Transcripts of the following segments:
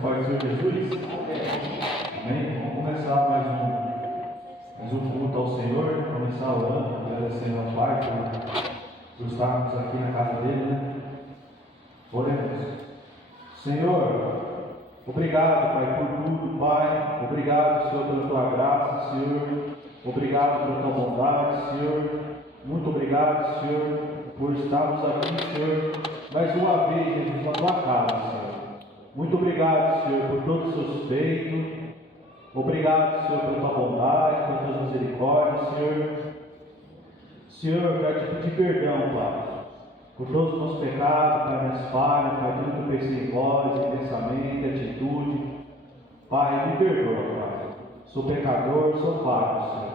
Pai do Senhor Jesus. Amém? Vamos começar mais um culto ao Senhor. Começar orando, agradecendo ao Pai por estarmos aqui na casa dele, né? Oremos. Senhor, obrigado, Pai, por tudo, Pai. Obrigado, Senhor, pela tua graça, Senhor. Obrigado pela tua bondade, Senhor. Muito obrigado, Senhor, por estarmos aqui, Senhor, mais uma vez, Jesus, na tua casa, Senhor. Muito obrigado, Senhor, por todos os seus feitos. Obrigado, Senhor, pela tua bondade, pelas tuas misericórdias, Senhor. Senhor, eu quero te pedir perdão, Pai, por todos os nossos pecados, Pai, minhas falhas, Pai, tudo que eu pensei em voz, em pensamento, em atitude. Pai, me perdoa, Pai. Sou pecador, sou falho, Senhor.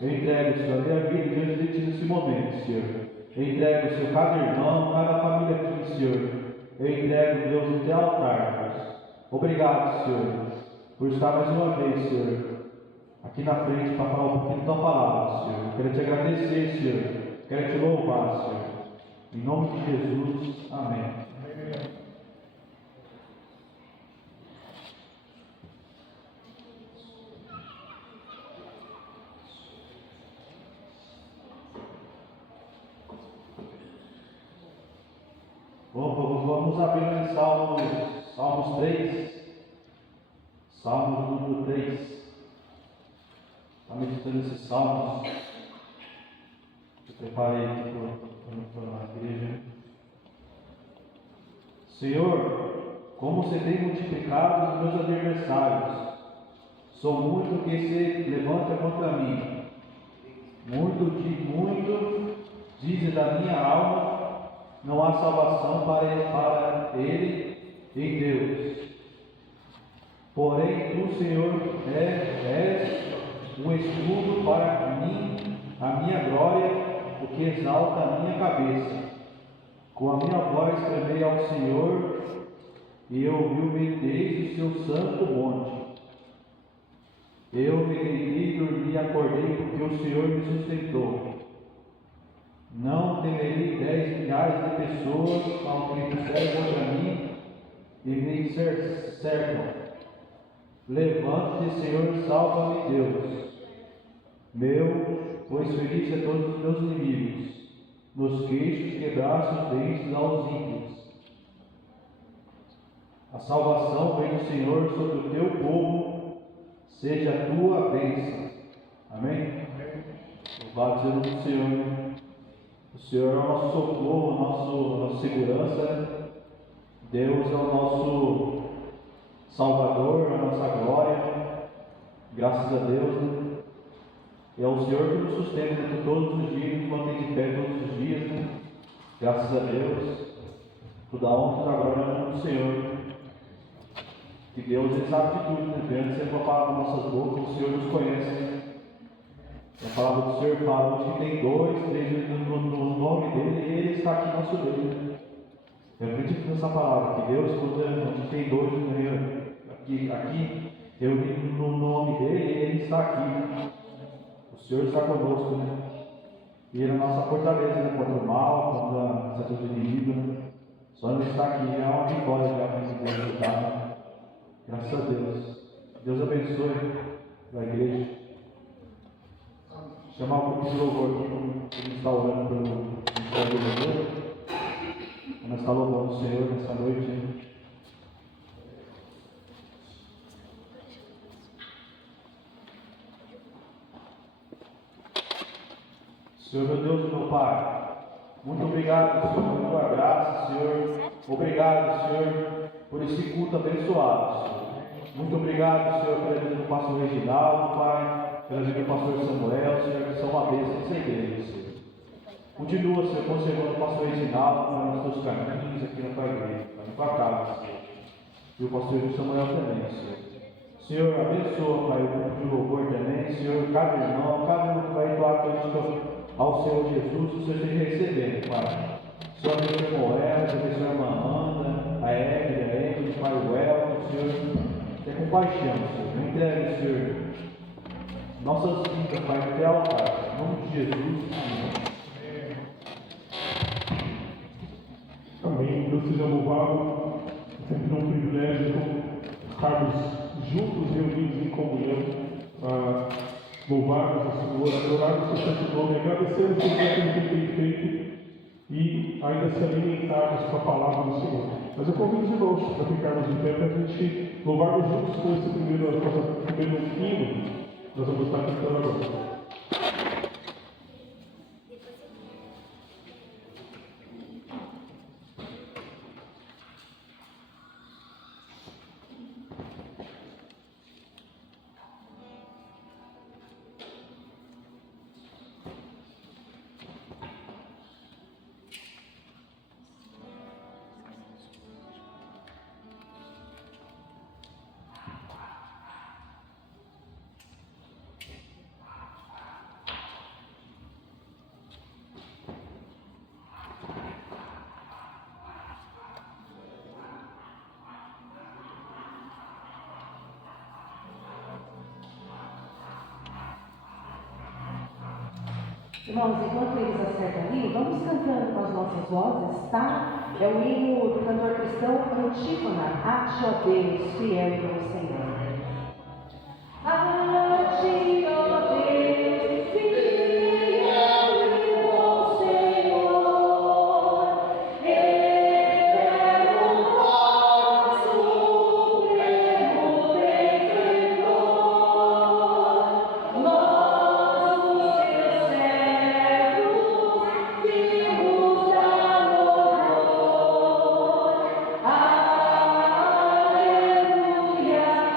Eu entrego, Senhor, a minha vida diante de Ti nesse momento, Senhor. Eu entrego, Senhor, cada irmão, cada família aqui, Senhor. Eu entrego, Deus, no Teu altar, Deus. Obrigado, Senhor, por estar mais uma vez, Senhor, aqui na frente para falar um pouquinho da Tua palavra, Senhor. Eu quero Te agradecer, Senhor. Quero Te louvar, Senhor. Em nome de Jesus, amém. Vamos abrir em Salmos 3. Salmos número 3. Está meditando esses salmos. Eu preparei aqui para a igreja. Senhor, como você tem multiplicado os meus adversários. Sou muito que se levanta contra mim. Muito diz da minha alma. Não há salvação para ele em Deus. Porém, tu, Senhor, és um escudo para mim, a minha glória, o que exalta a minha cabeça. Com a minha voz clamei ao Senhor, e ouviu-me desde o seu santo monte. Eu me deitei, dormi e acordei, porque o Senhor me sustentou. Não temerei 10 milhares de pessoas ao que disserem contra mim e me cercam. Levante-te, Senhor, salva-me, Deus. Pois feliz é todos os meus inimigos. Nos queixos quebraste os dentes aos ímpios. A salvação vem do Senhor sobre o teu povo, seja a tua bênção. Amém? Louvado seja o nome do Senhor. O Senhor é o nosso socorro, a nossa segurança. Deus é o nosso Salvador, a nossa glória. Graças a Deus. É o Senhor que nos sustenta todos os dias, nos mantém de pé todos os dias. Graças a Deus. Toda a honra e toda a glória no nome do Senhor. Que Deus, Ele sabe de tudo, né? Antes sempre a palavra das nossas bocas, o Senhor nos conhece. A palavra do Senhor fala que tem 2, 3 no nome dele e ele está aqui no nosso meio. Eu acredito nessa palavra, que Deus, quando tem 2 aqui reunidos no nome dele, ele está aqui. O Senhor está conosco, né? E ele é a nossa fortaleza, né? Contra o mal, contra as atitudes do inimigo, né? Só ele está aqui, é uma vitória já que Deus dá, né? Graças a Deus. Deus abençoe a igreja. Chamar o grupo de louvor aqui, como ele está orando pelo Ministério do Louvor. Nós estamos louvando o Senhor nessa noite. Hein? Senhor, meu Deus e meu Pai, muito obrigado, Senhor, pela tua graça, Senhor. Obrigado, Senhor, por esse culto abençoado, Senhor. Muito obrigado, Senhor, pela vida do pastor Reginaldo, Pai. Pela vida do pastor Samuel, Senhor, que são uma bênção nessa igreja, Senhor. Continua, Senhor, conservando o pastor Reginaldo nos teus caminhos aqui na tua igreja, na tua casa, Senhor. E o pastor Samuel também, Senhor. Senhor, abençoa, Pai, o grupo de louvor também, Senhor, cada irmão, cada um que vai doar ao Senhor Jesus, que o Senhor esteja recebendo, Pai. Senhor, abençoa a Moela, abençoa a irmã Amanda, a Emily, o Pai Welton, Senhor. Tenha compaixão, Senhor. Eu entrego, Senhor, nossas vidas, Pai, no teu altar. Em nome de Jesus. Amém. Amém. Deus seja louvado. É sempre um privilégio louvarmos ao Senhor, adorarmos o seu santo nome, agradecermos por tudo aquilo que Ele tem feito e ainda se alimentarmos com a palavra do Senhor. Mas eu convido os irmãos para ficarmos em pé para a gente louvarmos juntos com esse primeiro hino. Nós vamos estar cantando agora. Irmãos, enquanto eles acertam ali, vamos cantando com as nossas vozes, tá? É o hino do cantor cristão Antífona. Ate, ó Deus, fiel e bom Senhor. Ate, ó Deus, fiel e bom Senhor. Eterno Pai, supremo benfeitor. Aleluia.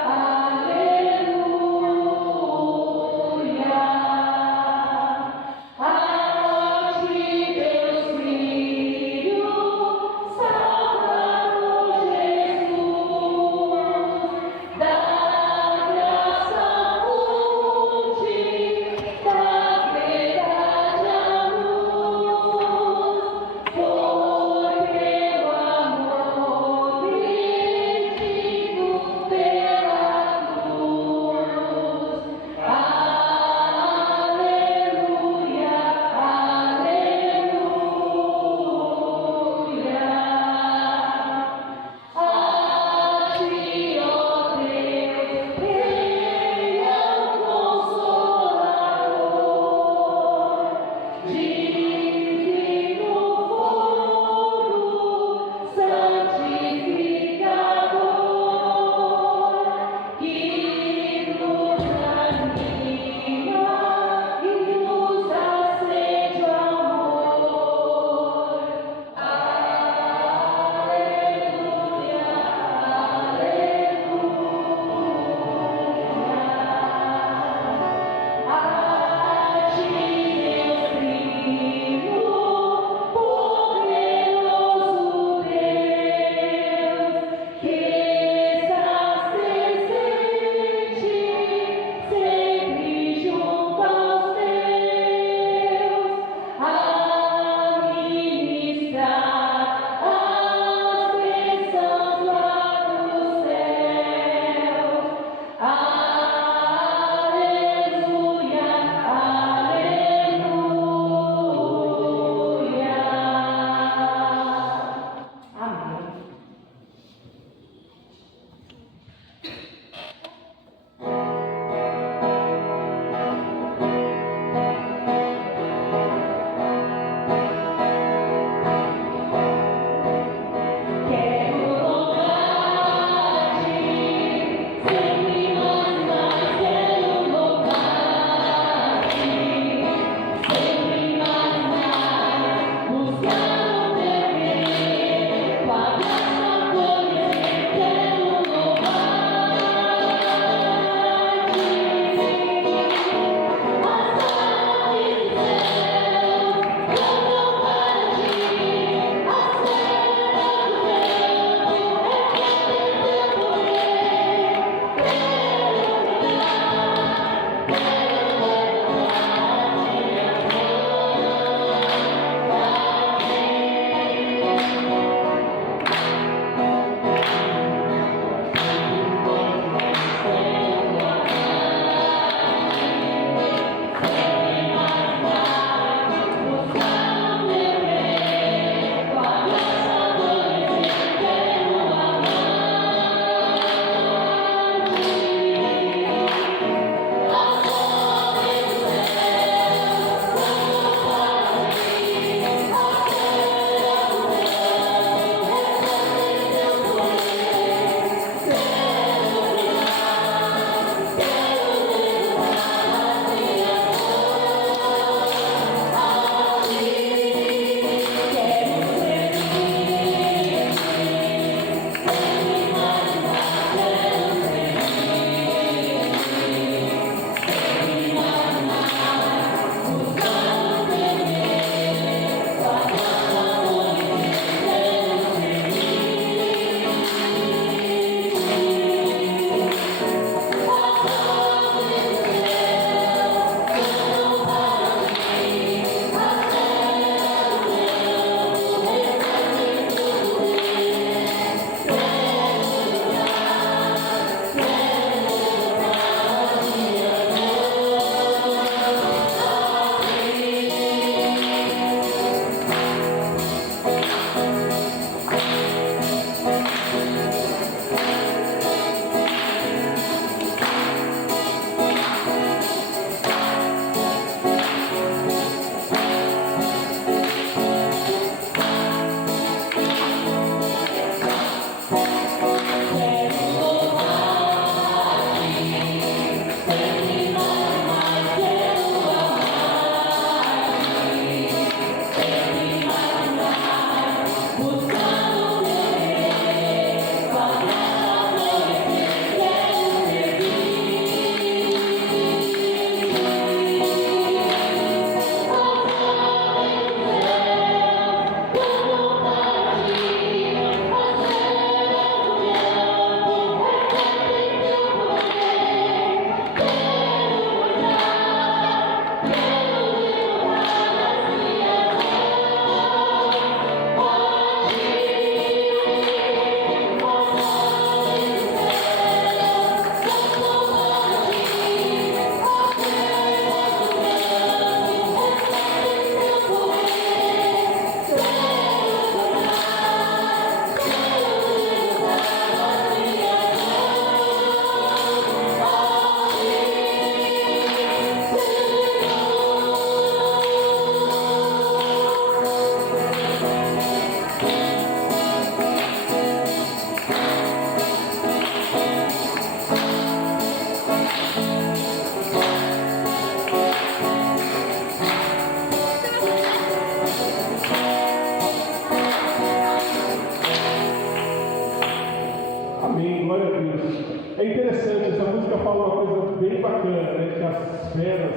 feras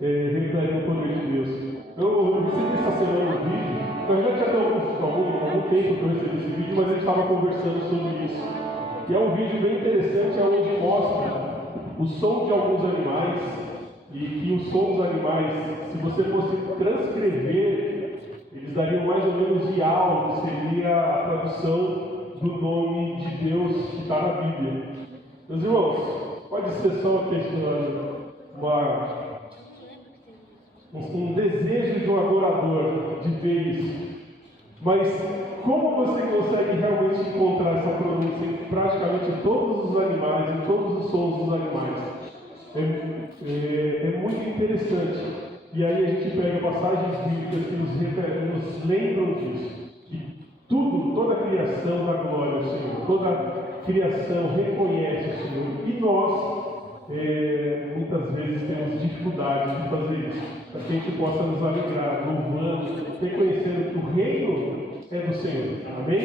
refletem o poder de Deus. Eu recebi essa semana um vídeo, na verdade já tem algum tempo que eu recebi esse vídeo, mas a gente estava conversando sobre isso. E é um vídeo bem interessante, onde mostra o som de alguns animais, e que o som dos animais, se você fosse transcrever, eles dariam mais ou menos Yahweh, que seria a tradução do nome de Deus que está na Bíblia. Meus irmãos, pode ser só um desejo de um adorador de ver isso, mas como você consegue realmente encontrar essa pronúncia em praticamente todos os animais, em todos os sons dos animais? É muito interessante. E aí a gente pega passagens bíblicas que nos lembram disso. Que toda a criação dá glória ao Senhor, toda a criação reconhece o Senhor. E nós, muitas vezes, temos dificuldade de fazer isso, para que a gente possa nos alegrar, louvando, reconhecendo que o reino é do Senhor. Amém?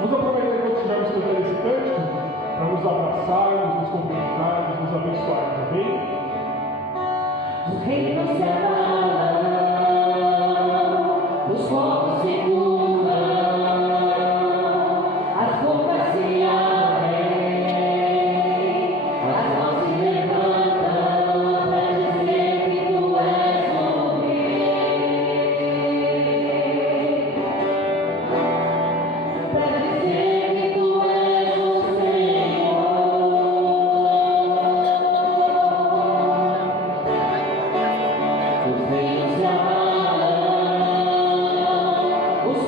Vamos aproveitar enquanto estivermos cantando esse cântico para nos abraçarmos, nos cumprimentarmos, nos abençoarmos. Amém? O reino se abala, os povos se curvam, as bocas se abrem, as mãos se levantam para dizer que tu és o rei, para dizer que tu és o Senhor. Os reinos se abalam, os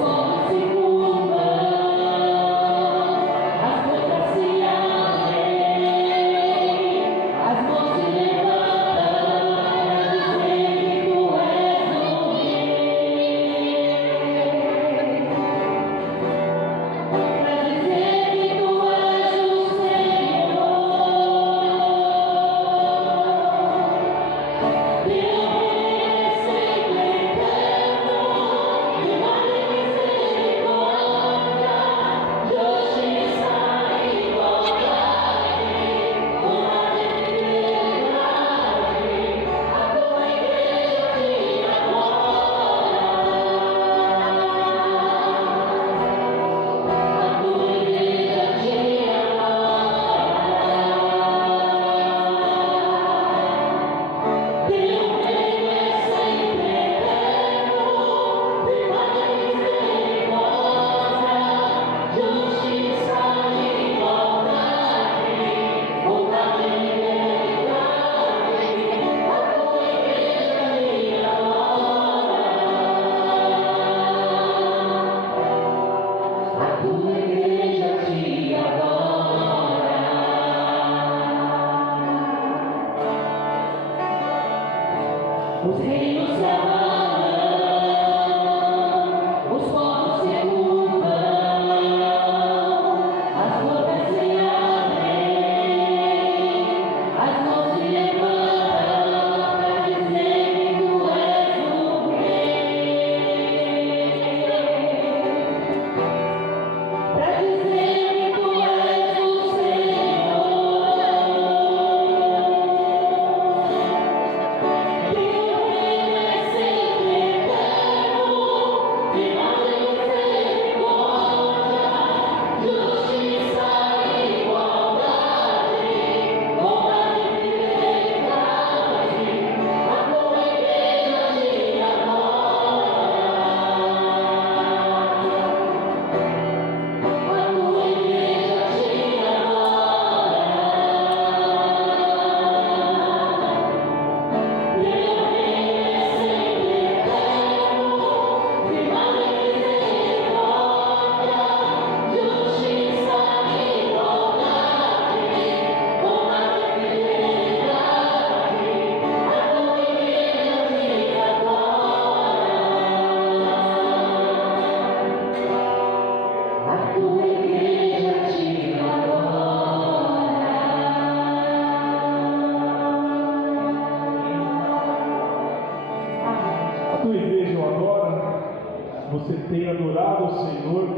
Você tem adorado o Senhor?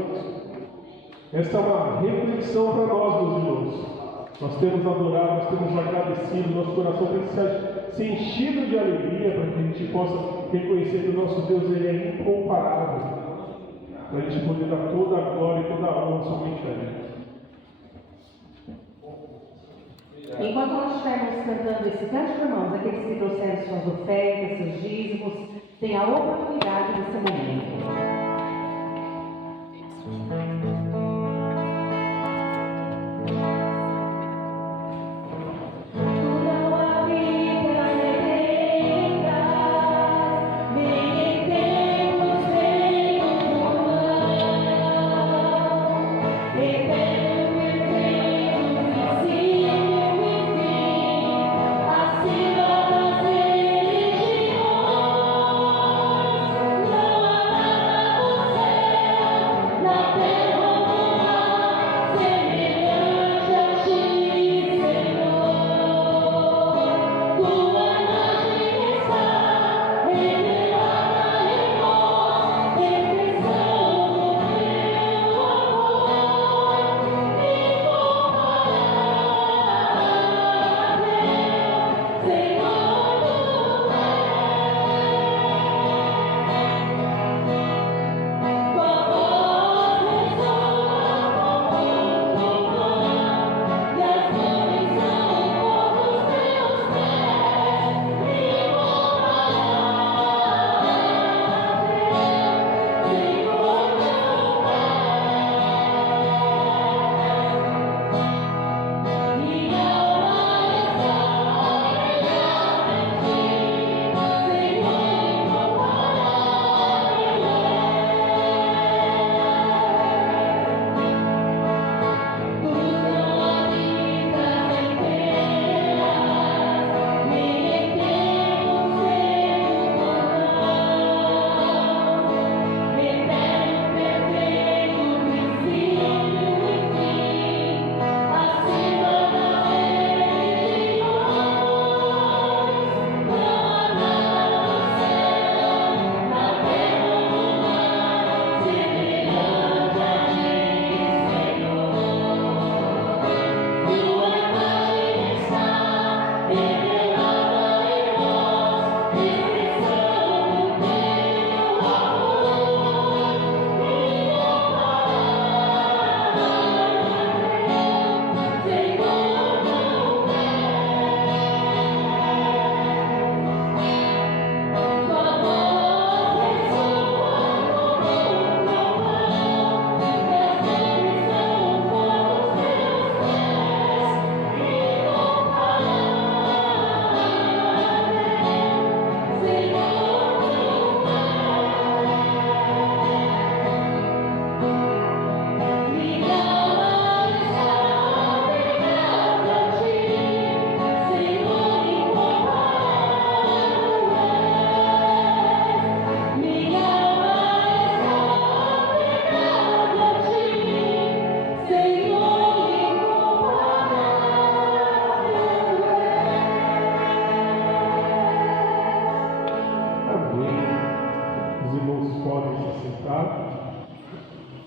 Essa é uma reflexão para nós, meus irmãos. Nós temos adorado, nós temos agradecido, nosso coração tem que ser enchido de alegria para que a gente possa reconhecer que o nosso Deus ele é incomparável. Para a gente poder dar toda a glória e toda a honra somente a Ele. Enquanto nós estivermos cantando esse canto, irmãos, aqueles que trouxeram suas ofertas, seus dízimos, tem a oportunidade nesse momento.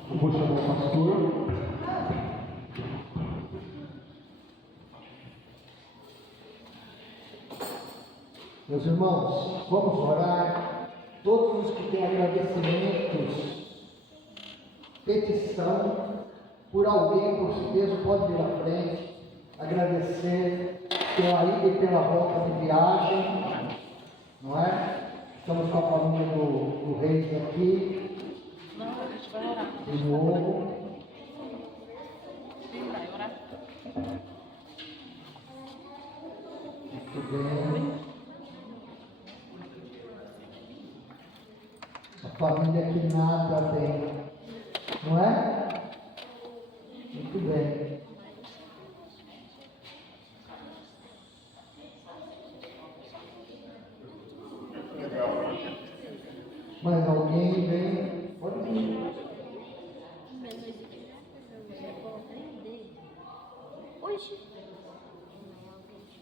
Eu vou chamar o pastor. Meus irmãos, vamos orar. Todos os que têm agradecimentos, petição, por alguém, por si mesmo, pode vir à frente, agradecer pela ida e pela volta de viagem, não é? Estamos com a família do Reis aqui. Não, a gente vai orar. De novo. Sim, vai orar. Muito bem. A família que nada tem, não é? Muito bem. Mais alguém vem? Pode vir.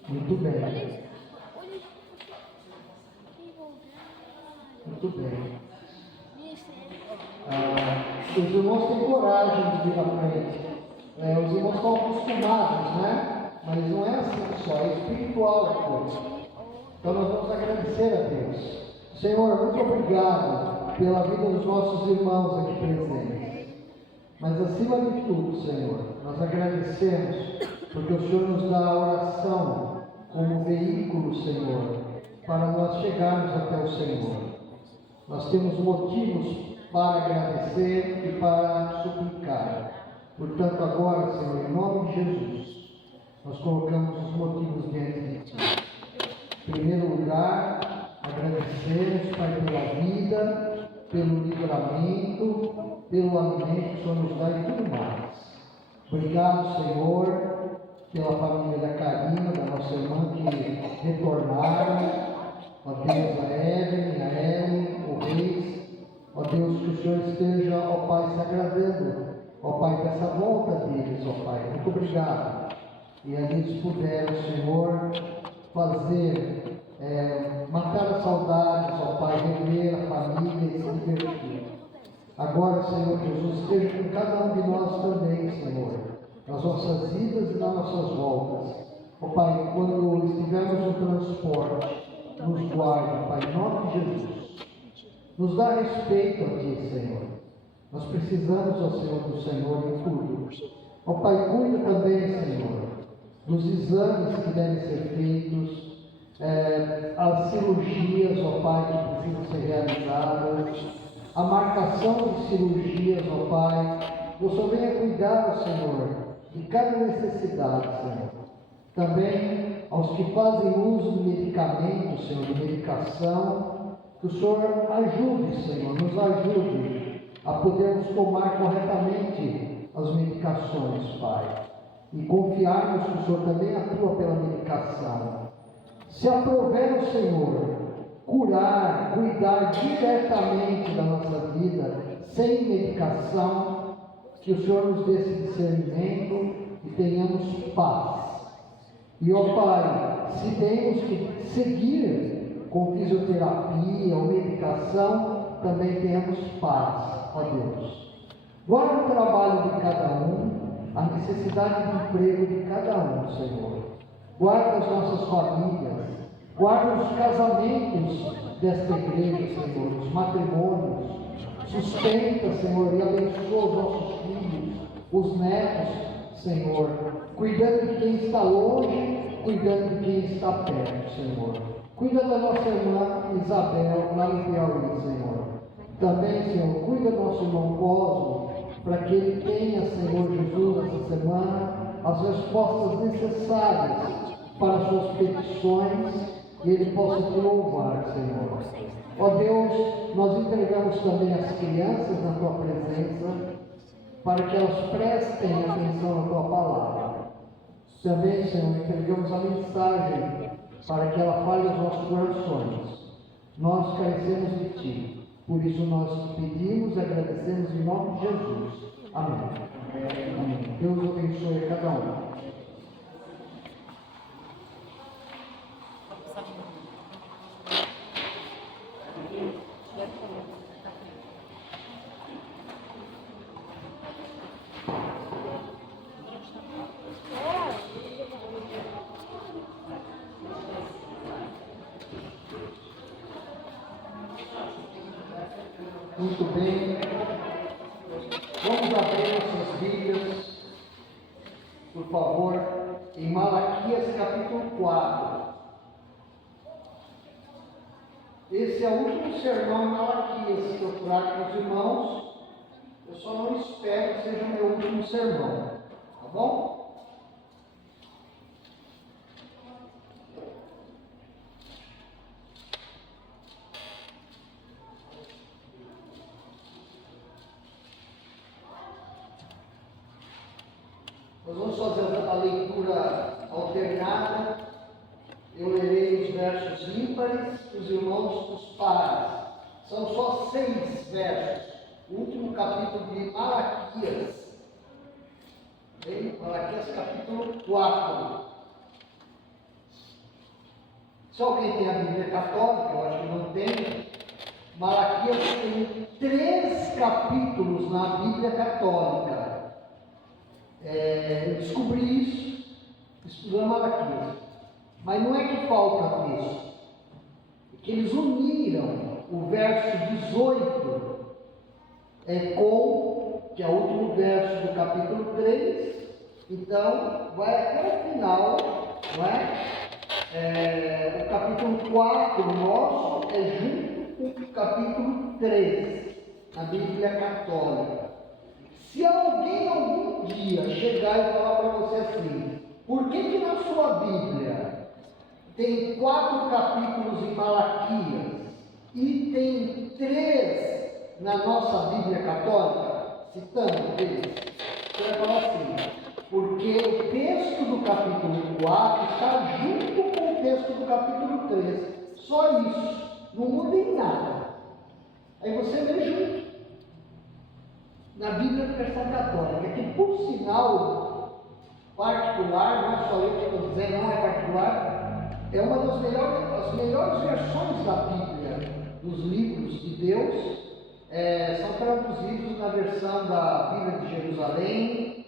Muito bem. Muito bem. Os irmãos têm coragem de vir à frente. Os irmãos estão acostumados, né? Mas não é assim só, é espiritual a coisa. Então nós vamos agradecer a Deus. Senhor, muito obrigado pela vida dos nossos irmãos aqui presentes. Mas acima de tudo, Senhor, nós agradecemos porque o Senhor nos dá a oração como veículo, Senhor, para nós chegarmos até o Senhor. Nós temos motivos para agradecer e para suplicar. Portanto, agora, Senhor, em nome de Jesus, nós colocamos os motivos diante de Ti. Em primeiro lugar, agradecemos, Pai, pela vida, pelo livramento, pelo alimento que o Senhor nos dá e tudo mais. Obrigado, Senhor, pela família da Karina, da nossa irmã que retornaram. Ó Deus, a Evelyn, a Ellen, o Reis. Ó Deus, que o Senhor esteja, ó Pai, se agradando, ó Pai, dessa volta deles, ó Pai. Muito obrigado. E eles puderam, Senhor, fazer, matar as saudades, ó Pai, rever a família e se divertir. Agora, Senhor Jesus, esteja com cada um de nós também, Senhor, nas nossas idas e nas nossas voltas. Ó Pai, quando estivermos no transporte, nos guarde, Pai, em nome de Jesus. Nos dá respeito a Ti, Senhor. Nós precisamos, ó Senhor, do Senhor em tudo. Ó Pai, cuida também, Senhor, dos exames que devem ser feitos, as cirurgias, ó Pai, que precisam ser realizadas, a marcação de cirurgias, ó Pai. O Senhor venha cuidar, Senhor, de cada necessidade, Senhor. Também aos que fazem uso de medicamentos, Senhor, de medicação, que o Senhor ajude, Senhor, nos ajude a podermos tomar corretamente as medicações, Pai. E confiarmos que o Senhor também atua pela medicação. Se aprover o Senhor curar, cuidar diretamente da nossa vida, sem medicação, que o Senhor nos dê esse discernimento e tenhamos paz. E, ó Pai, se temos que seguir com fisioterapia ou medicação, também tenhamos paz, ó Deus. Guarda o trabalho de cada um, a necessidade de emprego de cada um, Senhor. Guarda as nossas famílias, guarda os casamentos desta igreja, Senhor, os matrimônios. Sustenta, Senhor, e abençoa os nossos filhos, os netos, Senhor, cuidando de quem está longe, cuidando de quem está perto, Senhor. Cuida da nossa irmã Isabel, lá em Piauí, Senhor. Também, Senhor, cuida do nosso irmão Cosmo, para que ele tenha, Senhor Jesus, essa semana, as respostas necessárias para as suas petições e ele possa te louvar, Senhor. Ó Deus, nós entregamos também as crianças na Tua presença, para que elas prestem atenção na Tua palavra. Também, Senhor, entregamos a mensagem para que ela fale aos nossos corações. Nós carecemos de Ti, por isso nós te pedimos e agradecemos em nome de Jesus. Amém. Amém. Deus abençoe a cada um. Muito bem, vamos abrir nossas Bíblias, por favor, em Malaquias capítulo 4. Esse é o último sermão em Malaquias que eu trago para os irmãos. Eu só não espero que seja o meu último sermão, tá bom? Nós vamos fazer a leitura alternada. Eu lerei os versos ímpares, os irmãos os pares. São só 6 versos. O último capítulo de Malaquias. Bem? Malaquias capítulo 4. Se alguém tem a Bíblia católica, eu acho que não tem. Malaquias tem 3 capítulos na Bíblia Católica. Eu descobri isso estudando Malaquias. Mas não é que falta texto, é que eles uniram o verso 18 que é o último verso do capítulo 3, então vai até o final, não é? O capítulo 4 nosso é junto com o capítulo 3 na Bíblia Católica. Se alguém algum dia chegar e falar para você assim, por que na sua Bíblia tem 4 capítulos em Malaquias e tem 3 na nossa Bíblia Católica, citando eles, você vai falar assim, porque o texto do capítulo 4 está junto com o texto do capítulo 3, só isso, não muda em nada. Aí você lê junto. Na Bíblia de Versão Católica, que por sinal particular, não é só eu que estou dizendo, não é particular, é uma das melhores versões da Bíblia, dos livros de Deus, são traduzidos na versão da Bíblia de Jerusalém,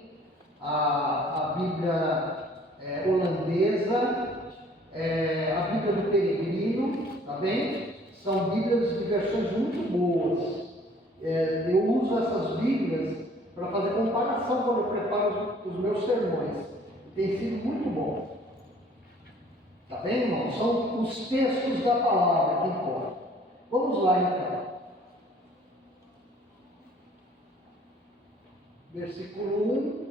a Bíblia holandesa, a Bíblia do Peregrino, tá bem? São Bíblias de versões muito boas. Eu uso essas Bíblias para fazer comparação quando eu preparo os meus sermões. Tem sido muito bom. Tá bem, irmão? São os textos da palavra que importam. Vamos lá, então. Versículo 1.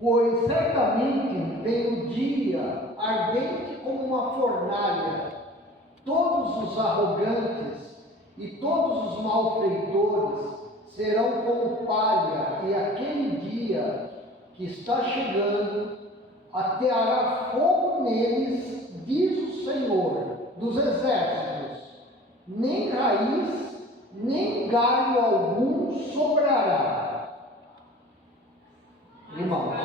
Pois certamente vem o dia ardente como uma fornalha, todos os arrogantes e todos os malfeitores serão como palha, e aquele dia que está chegando ateará fogo neles, diz o Senhor dos exércitos, nem raiz, nem galho algum sobrará. Irmãos,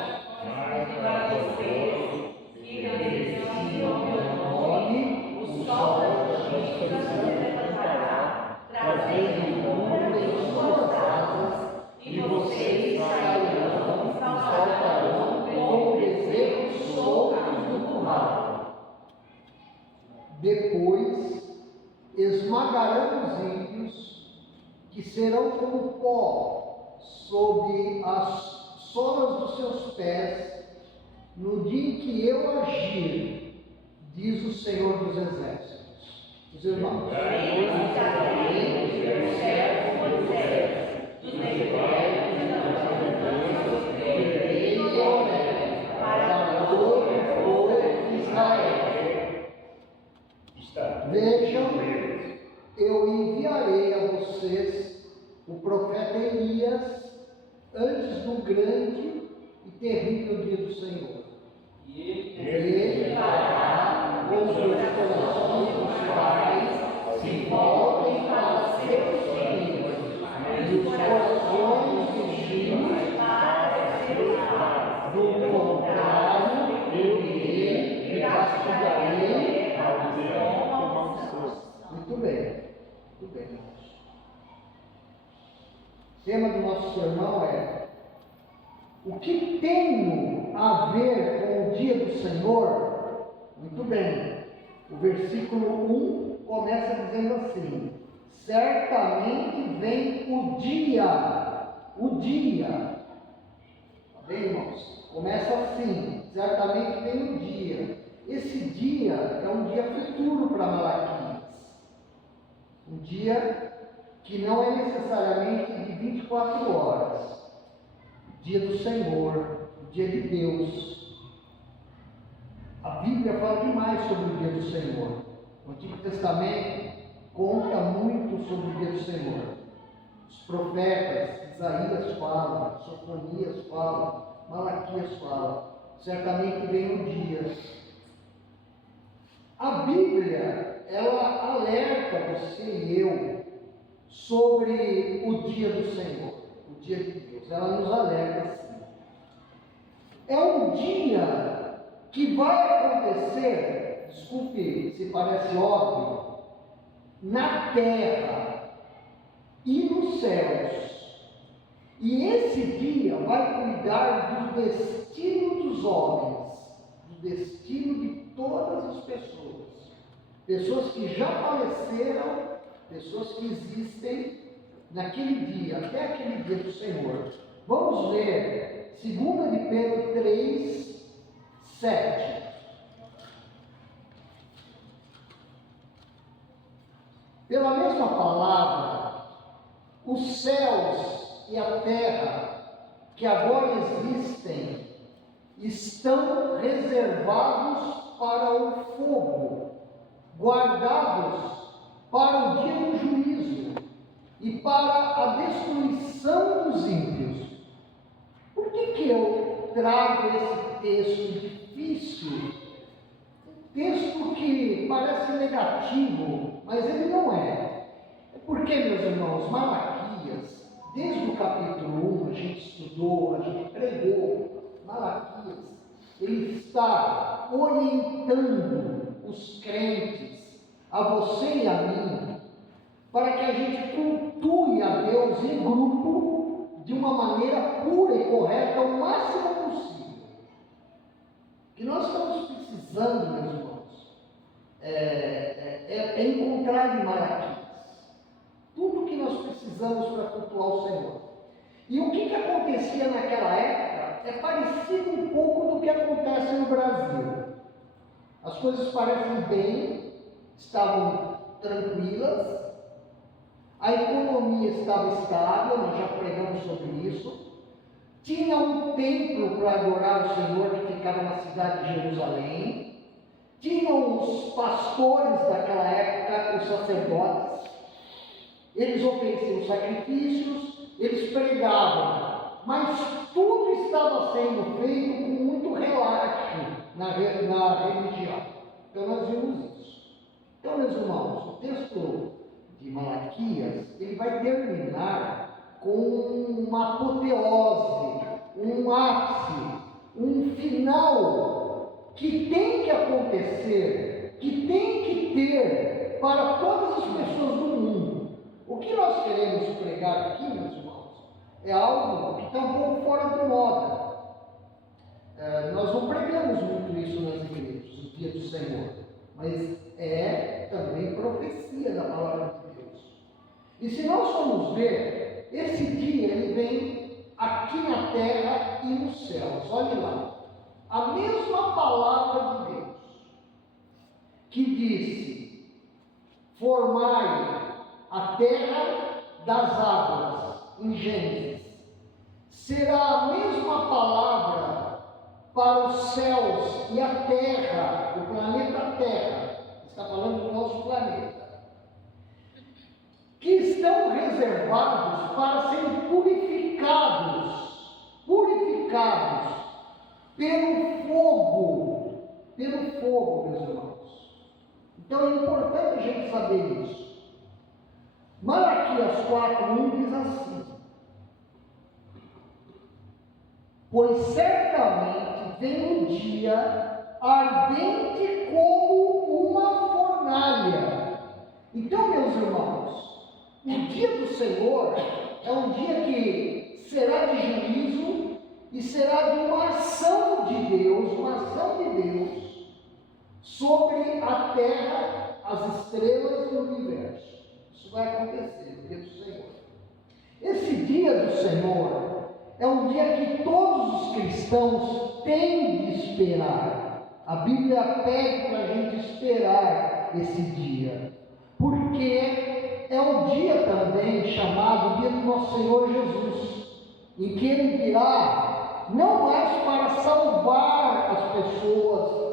o sol da justiça se levantará, trazendo luz em suas asas, e vocês sairão e saltarão como bezerros soltos do curral. Depois esmagarão os ímpios, que serão como pó sob as solas dos seus pés, no dia em que eu agir, diz o Senhor dos Exércitos. Os irmãos, para todo o povo de Israel. Vejam, eu enviarei a vocês o profeta Elias antes do grande e terrível dia do Senhor. E ele fará com que os corações dos pais se voltem para seus filhos, e os corações dos filhos para seus pais. Do contrário, eu irei e castigarei ao Muito bem, irmãos. O tema do nosso sermão é: o que tenho a ver com o dia do Senhor? Muito bem, o versículo 1 começa dizendo assim: certamente vem o dia, tá bem, irmãos? Começa assim: certamente vem o dia. Esse dia é um dia futuro para Malaquias, um dia que não é necessariamente de 24 horas, o dia do Senhor, o dia de Deus. A Bíblia fala demais sobre o dia do Senhor. O Antigo Testamento conta muito sobre o dia do Senhor. Os profetas, Isaías fala, Sofonias fala, Malaquias fala. Certamente vem um dia. A Bíblia, ela alerta você e eu sobre o dia do Senhor, o dia de Deus. Ela nos alerta assim. É um dia que vai acontecer, desculpe se parece óbvio, na terra e nos céus. E esse dia vai cuidar do destino dos homens, do destino de todas as pessoas. Pessoas que já faleceram, pessoas que existem naquele dia, até aquele dia do Senhor. Vamos ler 2 de Pedro 3, 7. Pela mesma palavra, os céus e a terra que agora existem estão reservados para o fogo, guardados para o dia do juízo e para a destruição dos ímpios. Por que eu trago esse texto difícil? Texto que parece negativo, mas ele não é. Porque, meus irmãos, Malaquias, desde o capítulo 1, a gente estudou, a gente pregou, Malaquias, ele está orientando os crentes, a você e a mim, para que a gente cultue a Deus em grupo, de uma maneira pura e correta, o máximo possível. O que nós estamos precisando, meus irmãos, é encontrar em Malaquias tudo o que nós precisamos para cultuar o Senhor. E o que acontecia naquela época é parecido um pouco do que acontece no Brasil. As coisas parecem bem, estavam tranquilas, a economia estava estável, nós já pregamos sobre isso. Tinha um templo para adorar o Senhor que ficava na cidade de Jerusalém. Tinham os pastores daquela época, os sacerdotes. Eles ofereciam sacrifícios, eles pregavam, mas tudo estava sendo feito com muito relaxo na religião. Então nós vimos isso. Então, meus irmãos, o texto de Malaquias, ele vai terminar com uma apoteose, um ápice, um final que tem que acontecer, que tem que ter para todas as pessoas do mundo. O que nós queremos pregar aqui, meus irmãos, é algo que está um pouco fora de moda. Nós não pregamos muito isso nas igrejas, no dia do Senhor, mas é também profecia da palavra de Deus. E se nós formos ver, esse dia ele vem aqui na terra e nos céus. Olhe lá, a mesma palavra de Deus que disse: formai a terra das águas, em Gênesis, será a mesma palavra para os céus e a terra, o planeta Terra, está falando do nosso planeta, que estão reservados para serem purificados pelo fogo, meus irmãos. Então é importante a gente saber isso. Malaquias 4:1 diz assim: pois certamente vem um dia ardente como uma fornalha. Então, meus irmãos, o dia do Senhor é um dia que será de juízo e será de uma ação de Deus, sobre a terra, as estrelas e o universo. Isso vai acontecer no dia do Senhor. Esse dia do Senhor é um dia que todos os cristãos têm de esperar. A Bíblia pede para a gente esperar esse dia, porque é um dia também chamado dia do nosso Senhor Jesus, em que Ele virá não mais para salvar as pessoas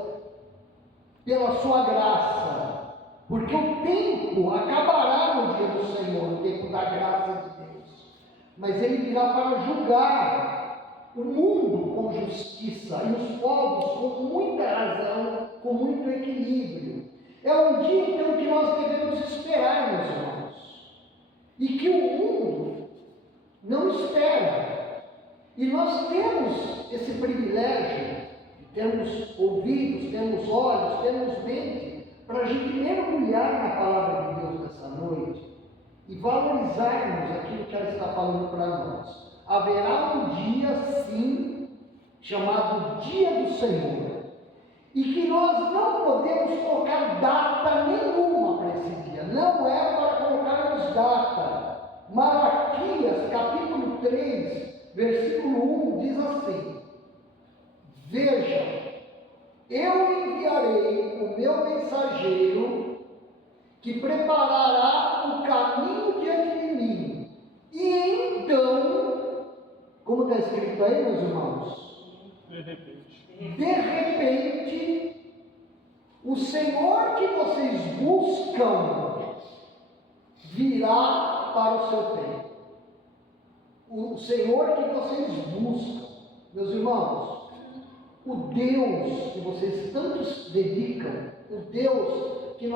pela sua graça, porque o tempo acabará no dia do Senhor, o tempo da graça de Deus, mas Ele virá para julgar o mundo com justiça e os povos com muita razão, com muito equilíbrio. É um dia então que nós devemos esperar, meus irmãos, e que o mundo não espera. E nós temos esse privilégio, temos ouvidos, temos olhos, temos mente, para a gente mergulhar na palavra de Deus nessa noite e valorizarmos aquilo que ela está falando para nós. Haverá um dia, sim, chamado Dia do Senhor, e que nós não podemos colocar data nenhuma para esse dia, não é para colocarmos data. Malaquias, capítulo 3, versículo 1, diz assim: veja, eu enviarei o meu mensageiro, que preparará o caminho diante de mim. E então, como está escrito aí, meus irmãos? De repente, o Senhor que vocês buscam virá para o seu tempo. O Senhor que vocês buscam, meus irmãos, o Deus que vocês tanto se dedicam, o Deus que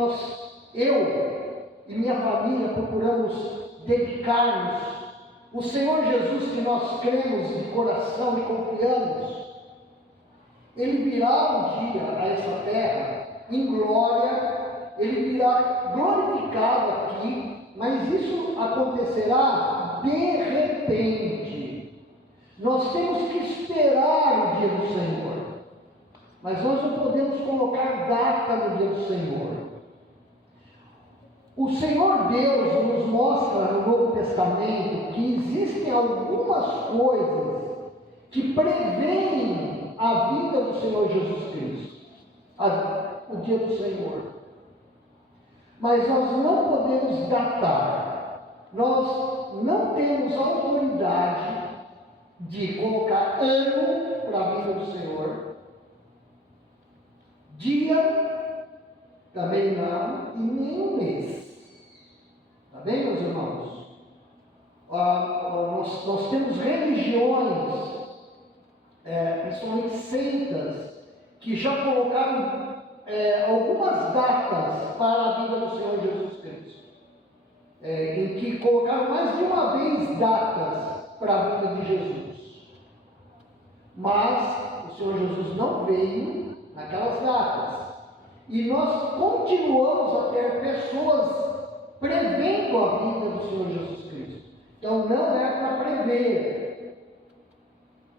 eu e minha família procuramos dedicar-nos, o Senhor Jesus que nós cremos de coração e confiamos, Ele virá um dia a essa terra em glória, Ele virá glorificado aqui, mas isso acontecerá de repente. Nós temos que esperar o dia do Senhor, mas nós não podemos colocar data no dia do Senhor. O Senhor Deus nos mostra no Novo Testamento que existem algumas coisas que preveem a vinda do Senhor Jesus Cristo, o dia do Senhor. Mas nós não podemos datar, nós não temos autoridade de colocar ano para a vinda do Senhor, dia também não, e nem um mês. Está bem, meus irmãos? Nós temos religiões, principalmente seitas, que já colocaram algumas datas para a vinda do Senhor Jesus Cristo, em que colocaram mais de uma vez datas para a vinda de Jesus. Mas o Senhor Jesus não veio naquelas datas. E nós continuamos a ter pessoas prevendo a vinda do Senhor Jesus Cristo. Então não é para prever.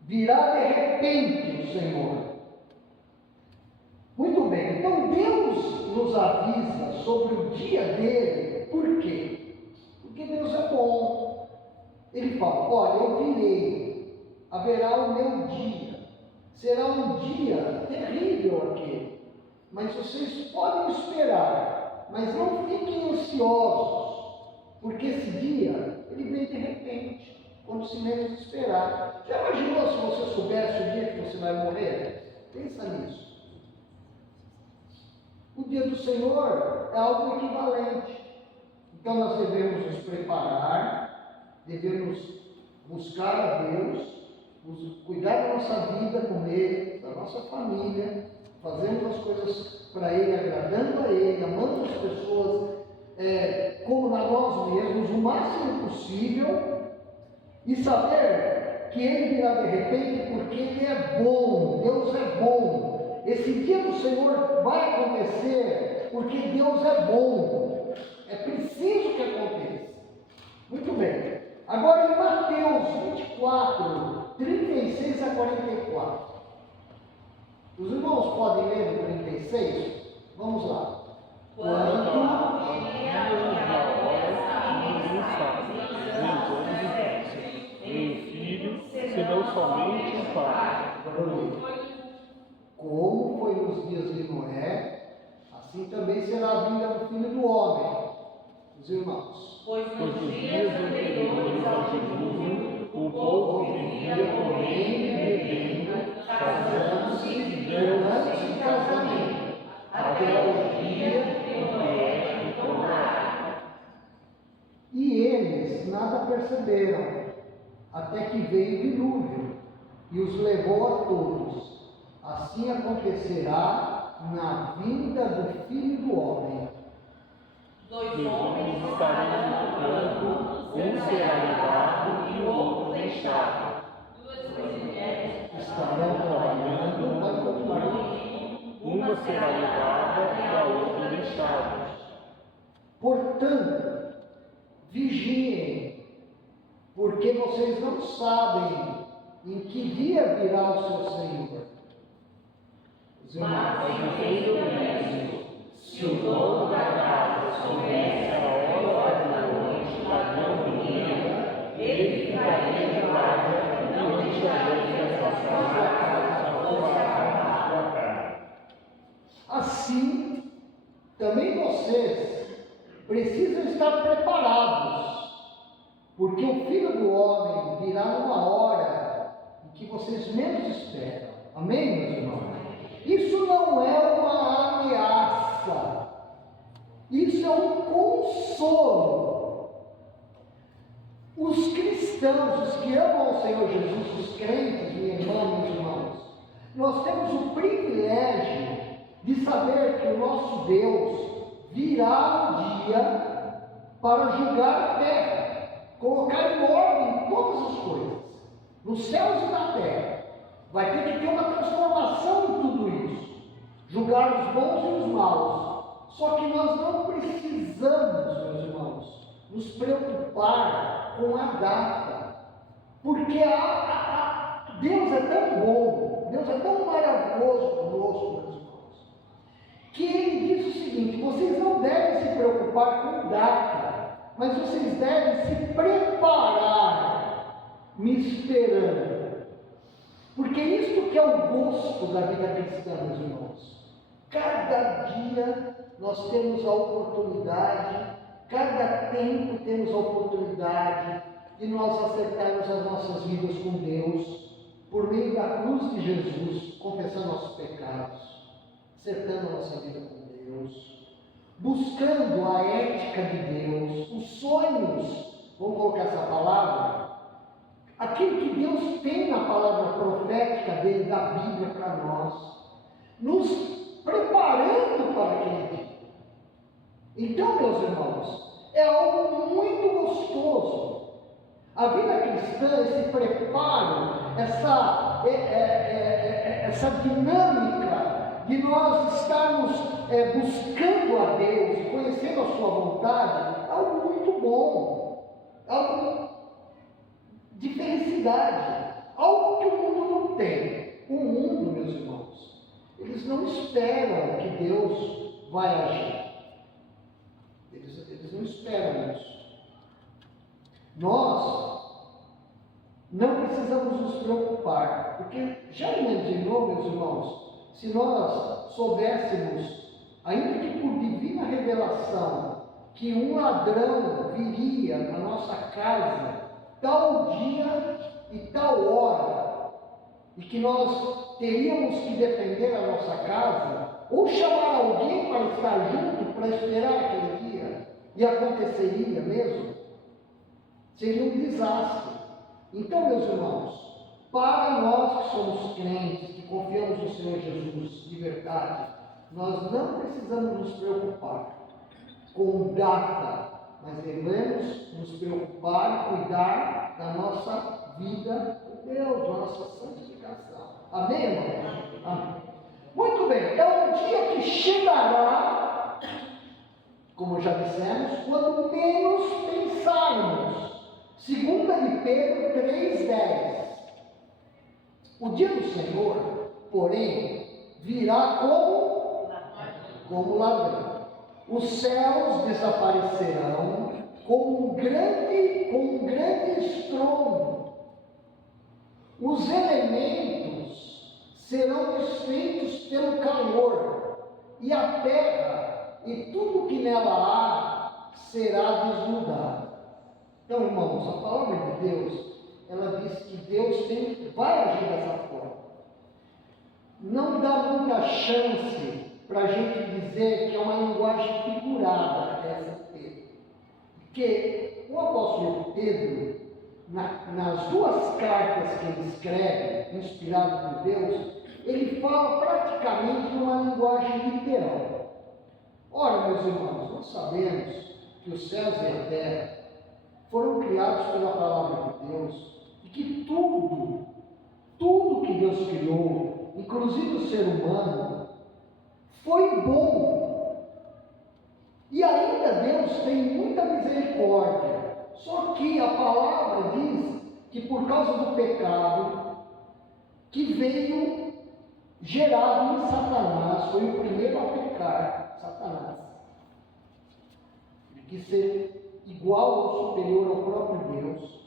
Virá de repente o Senhor. Muito bem, então Deus nos avisa sobre o dia dele. Por quê? Porque Deus é bom. Ele fala: olha, eu virei, haverá o meu dia. Será um dia terrível aquele, mas vocês podem esperar, mas não fiquem ansiosos, porque esse dia, ele vem de repente, quando se menos esperar. Já imaginou se você soubesse o dia que você vai morrer? Pensa nisso. O dia do Senhor é algo equivalente. Então nós devemos nos preparar, devemos buscar a Deus, cuidar da nossa vida com Ele, da nossa família, fazendo as coisas para Ele, agradando a Ele, amando as pessoas como a nós mesmos, o máximo possível, e saber que Ele virá de repente, porque Ele é bom, Deus é bom. Esse dia do Senhor vai acontecer porque Deus é bom. É preciso que aconteça. Muito bem. Agora em Mateus 24, 36 a 44. Os irmãos podem ler o 36? Vamos lá. Senão somente o Pai. Como foi nos dias de Noé, assim também será a vinda do Filho do Homem. Os irmãos. Pois nos dias anteriores ao dilúvio, o povo vivia comendo e bebendo, casando-se e dando-se em casamento, até o dia em que é tornado. E eles nada perceberam, até que veio o dilúvio e os levou a todos. Assim acontecerá na vinda do Filho do Homem. Dois homens estarão no campo, um será levado e o outro deixado. Duas mulheres Estarão trabalhando, vai continuar. Uma será levada e a outra deixada. Portanto, Portanto, vigiem, porque vocês não sabem em que dia virá o seu Senhor. Os irmãos, Mas entenda mesmo, se o dono da casa soubesse a hora da noite ladrão viria, ele ficaria de guarda e não deixaria a sua casa fosse acabada. assim, também vocês precisam estar preparados, porque o Filho do Homem virá numa hora em que vocês menos esperam. Amém, meus irmãos? Isso não é uma ameaça, isso é um consolo. Os cristãos, os que amam o Senhor Jesus, os crentes, minha irmã, meus irmãos, nós temos o privilégio de saber que o nosso Deus virá um dia para julgar a terra, colocar em ordem todas as coisas, nos céus e na terra. Vai ter que ter uma transformação em tudo isso, julgar os bons e os maus. Só que nós não precisamos, meus irmãos, nos preocupar com a data, porque Deus é tão bom, Deus é tão maravilhoso conosco, meus irmãos, que Ele diz o seguinte: vocês não devem se preocupar com data, mas vocês devem se preparar, me esperando. Porque isto que é o gosto da vida cristã, meus irmãos. Cada dia nós temos a oportunidade, cada tempo temos a oportunidade de nós acertarmos as nossas vidas com Deus, por meio da cruz de Jesus, confessando nossos pecados, acertando a nossa vida com Deus, buscando a ética de Deus, os sonhos, vamos colocar essa palavra, aquilo que Deus tem na palavra profética dele, da Bíblia para nós, nos preparando para aquele dia. Então, meus irmãos, é algo muito gostoso. A vida cristã, esse preparo, essa dinâmica de nós estarmos buscando a Deus, conhecendo a sua vontade, é algo muito bom, algo de felicidade, algo que o mundo não tem. O mundo, meus irmãos, eles não esperam que Deus vai agir. Eles não esperam isso. Nós não precisamos nos preocupar, porque já imaginou, meus irmãos, se nós soubéssemos, ainda que por divina revelação, que um ladrão viria na nossa casa tal dia e tal hora, e que nós teríamos que defender a nossa casa, ou chamar alguém para estar junto, para esperar aquele dia, e aconteceria mesmo, seria um desastre. Então, meus irmãos, para nós que somos crentes, que confiamos no Senhor Jesus de verdade, nós não precisamos nos preocupar com data, mas devemos nos preocupar e cuidar da nossa vida com Deus, da nossa santificação. Amém, irmãos? Amém. Muito bem, é um dia que chegará, como já dissemos, quando menos pensarmos. 2 de Pedro 3,10. O dia do Senhor, porém, virá como ladrão. Os céus desaparecerão com um grande estrondo. Os elementos serão desfeitos pelo calor, e a terra e tudo que nela há será desnudado. Então, irmãos, a palavra de Deus, ela diz que Deus vai agir dessa forma. Não dá muita chance para a gente dizer que é uma linguagem figurada essa de Pedro. Porque o apóstolo Pedro, nas duas cartas que ele escreve, inspirado por Deus, ele fala praticamente numa linguagem literal. Ora, meus irmãos, nós sabemos que os céus e a terra foram criados pela palavra de Deus, e que tudo que Deus criou, inclusive o ser humano, foi bom. E ainda Deus tem muita misericórdia. Só que a palavra diz que por causa do pecado que veio gerado em Satanás, foi o primeiro a pecar, Satanás. Ele quis ser igual ou superior ao próprio Deus.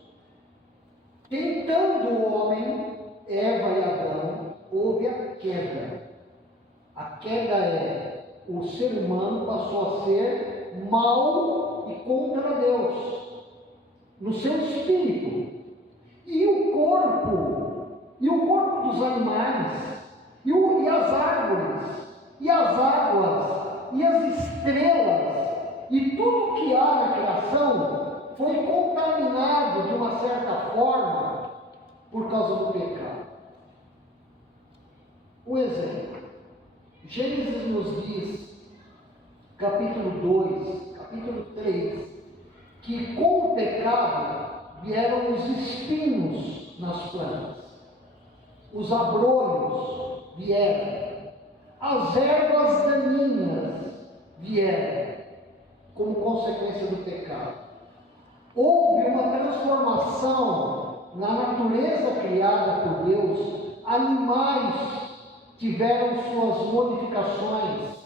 Tentando o homem, Eva e Adão, houve a queda. A queda é: o ser humano passou a ser mau e contra Deus, no seu espírito. E o corpo dos animais, e as árvores, e as águas, e as estrelas, e tudo que há na criação foi contaminado de uma certa forma por causa do pecado. Um exemplo: Gênesis nos diz, capítulo 2, capítulo 3, que com o pecado vieram os espinhos nas plantas, os abrolhos vieram, as ervas daninhas vieram, como consequência do pecado. Houve uma transformação na natureza criada por Deus, animais tiveram suas modificações,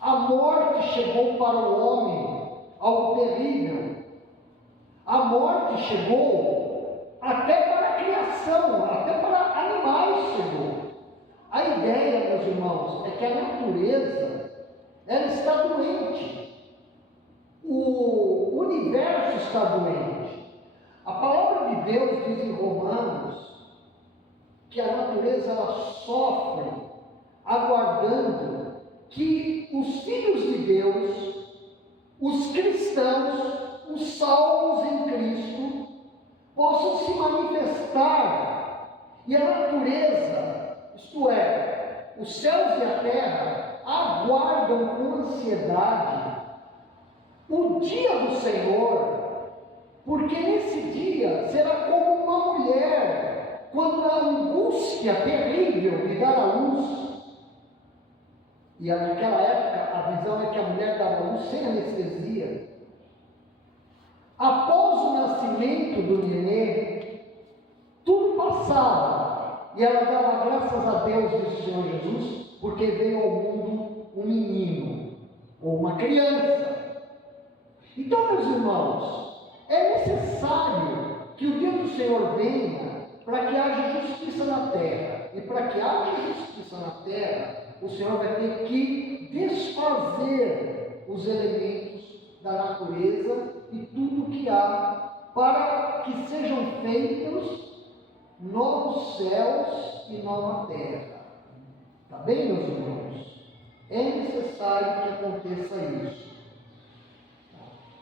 a morte chegou para o homem, algo terrível. A morte chegou até para a criação, até para animais chegou. A ideia, meus irmãos, é que a natureza, ela está doente. O universo está doente. A palavra de Deus diz em Romanos que a natureza ela sofre, aguardando que os filhos de Deus, os cristãos, os salvos em Cristo, possam se manifestar. E a natureza, isto é, os céus e a terra, aguardam com ansiedade o dia do Senhor, porque nesse dia será como uma mulher, quando na angústia terrível de dar à luz. E naquela época a visão é que a mulher dava à luz sem anestesia. Após o nascimento do nenê, tudo passava, e ela dava graças a Deus, disse o Senhor Jesus, porque veio ao mundo um menino, ou uma criança. Então, meus irmãos, é necessário que o dia do Senhor venha para que haja justiça na terra. E para que haja justiça na terra, o Senhor vai ter que desfazer os elementos da natureza e tudo que há, para que sejam feitos novos céus e nova terra. Está bem, meus irmãos? É necessário que aconteça isso.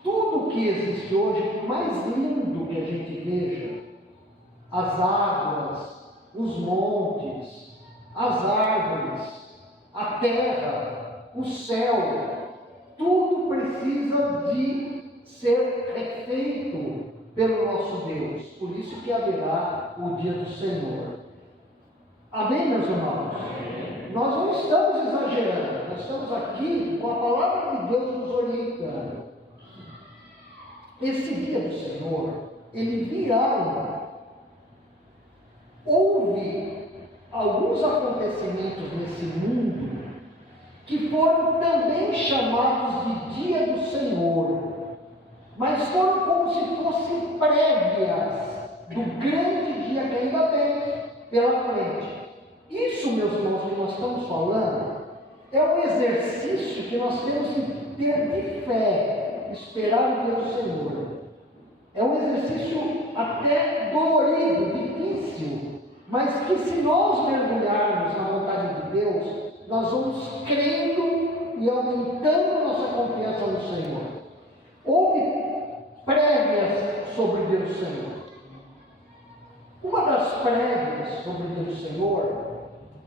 Tudo que existe hoje, por mais lindo que a gente veja, as águas, os montes, as árvores, a terra, o céu, tudo precisa de ser refeito pelo nosso Deus. Por isso que haverá o dia do Senhor. Amém, meus irmãos? Nós não estamos exagerando, nós estamos aqui com a palavra de Deus nos orientando. Esse dia do Senhor, ele virá. Houve alguns acontecimentos nesse mundo que foram também chamados de dia do Senhor, mas foram como se fossem prévias do grande dia que ainda vem pela frente. Isso, meus irmãos, que nós estamos falando, é um exercício que nós temos que ter de fé, esperar o dia do Senhor. É um exercício até dolorido, difícil, mas que se nós mergulharmos na vontade de Deus, nós vamos crendo e aumentando nossa confiança no Senhor. Houve prévias sobre o dia do Senhor. Uma das prévias sobre o dia do Senhor,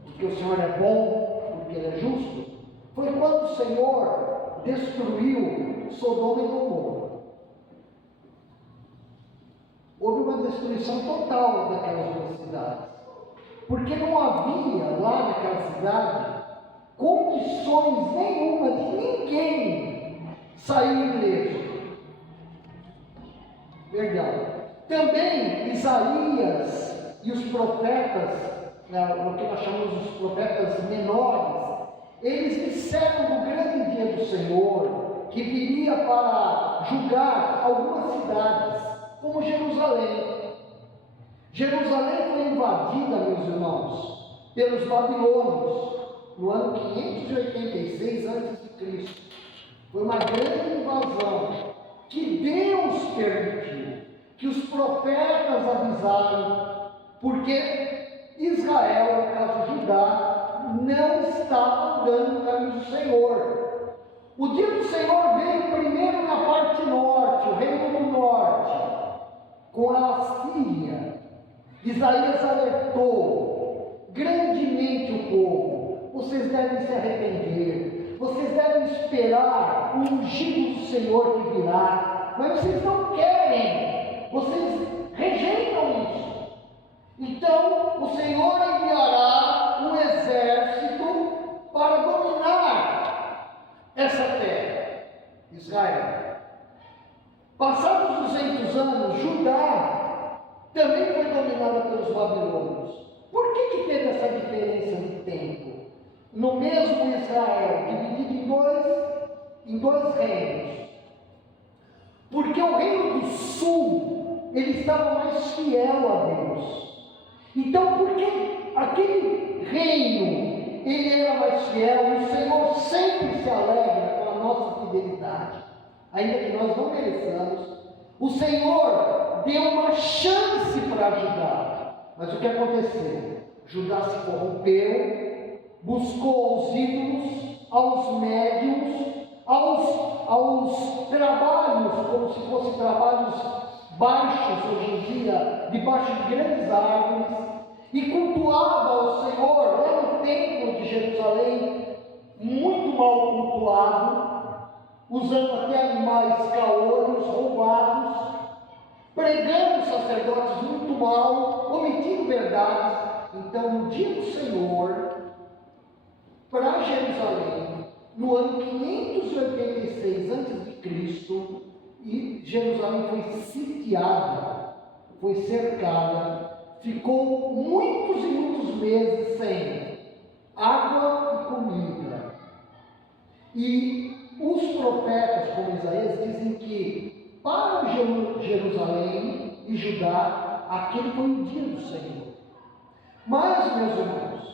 porque o Senhor é bom, porque Ele é justo, foi quando o Senhor destruiu Sodoma e Gomorra. Houve uma destruição total daquelas duas cidades, porque não havia lá naquela cidade condições nenhuma de ninguém saiu ileso. Perdão. Também Isaías e os profetas, o que nós chamamos de profetas menores, eles disseram do grande dia do Senhor, que viria para julgar algumas cidades, como Jerusalém. Jerusalém foi invadida, meus irmãos, pelos babilônios, no ano 586 a.C. Foi uma grande invasão que Deus permitiu, que os profetas avisaram, porque Israel, no caso Judá, não estava andando no caminho do Senhor. O dia do Senhor veio primeiro na parte norte, o reino do norte, com a Assíria. Isaías alertou grandemente o povo: vocês devem se arrepender, vocês devem esperar o ungido do Senhor que virá, mas vocês não querem, vocês rejeitam isso. Então o Senhor enviará um exército para dominar essa terra, Israel. Passados 200 anos, Judá também foi dominada pelos babilônios. Por que teve essa diferença de tempo? No mesmo Israel, dividido em dois reinos. Porque o reino do sul, ele estava mais fiel a Deus. Então, porque aquele reino, ele era mais fiel, e o Senhor sempre se alegra com a nossa fidelidade, ainda que nós não mereçamos, o Senhor deu uma chance para Judá. Mas o que aconteceu? Judá se corrompeu, buscou aos ídolos, aos médiuns, aos trabalhos, como se fossem trabalhos baixos hoje em dia, debaixo de grandes árvores, e cultuava ao Senhor lá no templo de Jerusalém, muito mal cultuado, usando até animais caolhos, roubados, pregando sacerdotes muito mal, omitindo verdades. Então, no dia do Senhor, para Jerusalém, no ano 586 a.C., e Jerusalém foi sitiada, foi cercada, ficou muitos e muitos meses sem água e comida. E os profetas, como Isaías, dizem que para Jerusalém e Judá, aquele foi o dia do Senhor. Mas, meus irmãos,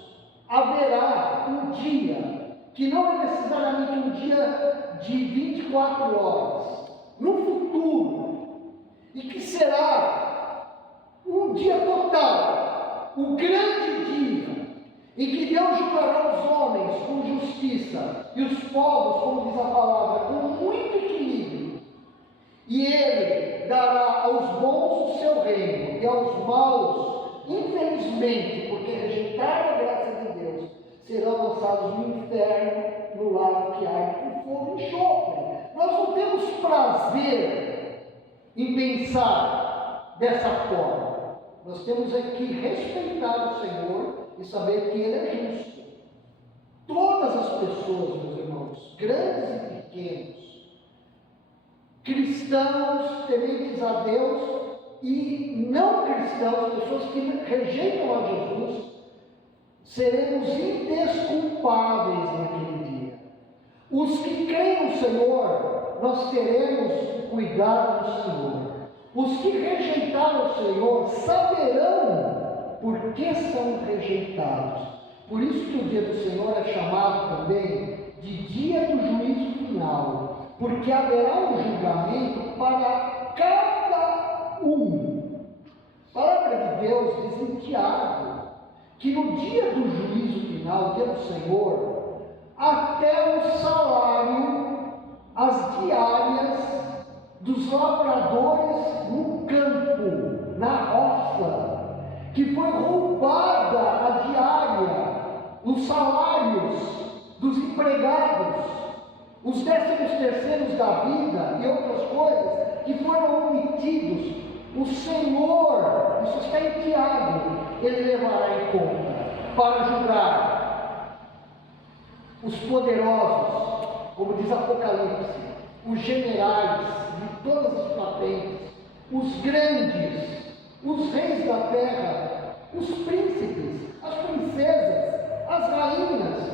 haverá um dia, que não é necessariamente um dia de 24 horas, no futuro, e que será um dia total, o grande dia, em que Deus julgará os homens com justiça e os povos, como diz a palavra, com muito equilíbrio. E Ele dará aos bons o seu reino, e aos maus, infelizmente, porque rejeitaram a graça de Deus, serão lançados no inferno, no lago que arde com fogo e enxofre. Nós não temos prazer em pensar dessa forma. Nós temos que respeitar o Senhor e saber que Ele é justo. Todas as pessoas, meus irmãos, grandes e pequenos, cristãos, tementes a Deus e não cristãos, pessoas que rejeitam a Jesus, seremos indesculpáveis naquele dia. Os que creem no Senhor, nós teremos o cuidado do Senhor. Os que rejeitaram o Senhor saberão por que são rejeitados. Por isso que o dia do Senhor é chamado também de dia do juízo final, porque haverá um julgamento para cada um. A palavra de Deus diz em Tiago que no dia do juízo final, o dia do Senhor, até o salário, as diárias dos lavradores no campo, na roça, que foi roubada a diária, os salários dos empregados, os 13º da vida e outras coisas que foram omitidos, o Senhor, isso está em Tiago, Ele levará em conta para julgar os poderosos, como diz Apocalipse, os generais de todas as patentes, os grandes, os reis da terra, os príncipes, as princesas, as rainhas,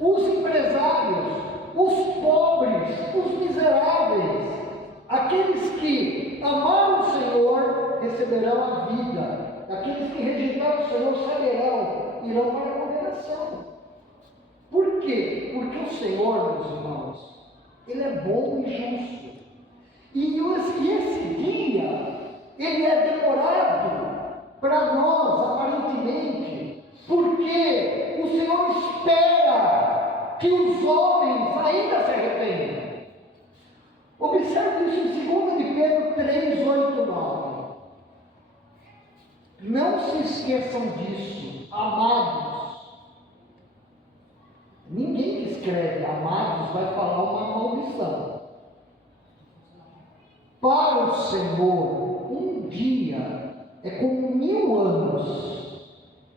os empresários, os pobres, os miseráveis, aqueles que amaram o Senhor receberão a vida, aqueles que rejeitaram o Senhor irão para a condenação. Por quê? Porque o Senhor, meus irmãos, Ele é bom e justo. E esse dia, ele é demorado para nós, aparentemente, porque o Senhor espera que os homens ainda se arrependam. Observe isso em 2 de Pedro 3, 8, 9. Não se esqueçam disso, amados. Ninguém que escreve amados vai falar uma maldição. Para o Senhor, um dia é como 1000 anos,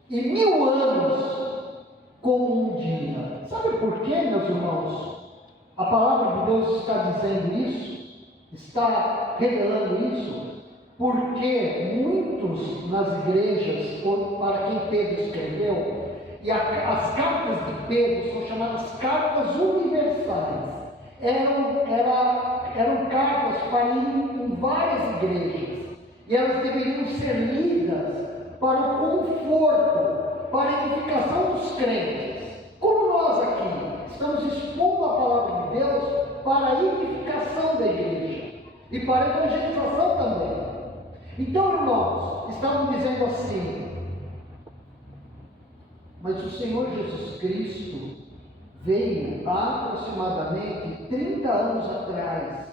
e 1000 anos como um dia. Sabe por quê, meus irmãos? A palavra de Deus está dizendo isso, está revelando isso, porque muitos nas igrejas, para quem Pedro escreveu, e as cartas de Pedro são chamadas cartas universais. Eram cartas para ir em várias igrejas, e elas deveriam ser lidas para o conforto, para a edificação dos crentes. Como nós aqui estamos expondo a palavra de Deus para a edificação da igreja e para a evangelização também. Então, irmãos, estavam dizendo assim: mas o Senhor Jesus Cristo veio há aproximadamente 30 anos atrás,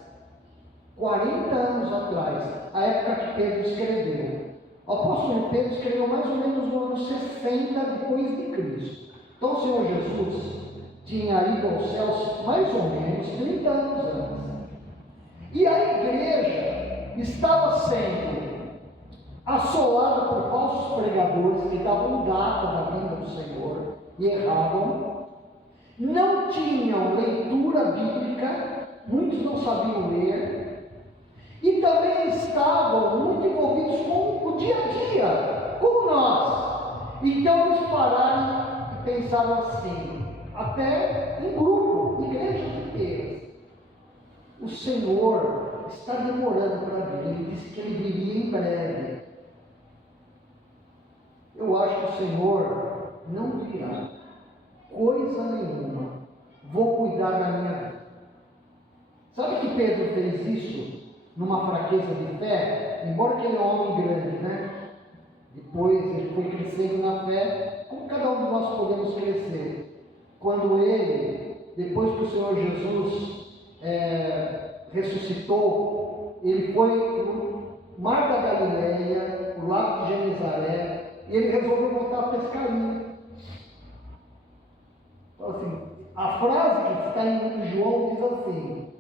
40 anos atrás, a época que Pedro escreveu. O apóstolo Pedro escreveu mais ou menos no ano 60 depois de Cristo. Então o Senhor Jesus tinha ido aos céus mais ou menos 30 anos antes. E a igreja estava sendo assolada por falsos pregadores que davam data da vinda do Senhor e erravam. Não tinham leitura bíblica, muitos não sabiam ler, e também estavam muito envolvidos com o dia a dia, como nós. Então eles pararam e pensaram assim, até em grupo, igrejas inteiras: o Senhor está demorando para vir, ele disse que ele viria em breve. Eu acho que o Senhor não virá coisa nenhuma, vou cuidar da minha vida. Sabe que Pedro fez isso numa fraqueza de fé? Embora que ele é um homem grande, né? Depois ele foi crescendo na fé, como cada um de nós podemos crescer. Quando ele, depois que o Senhor Jesus ressuscitou, ele foi no Mar da Galileia, o Lago de Genezaré, e ele resolveu voltar a pescaria. Assim, a frase que está em João diz assim: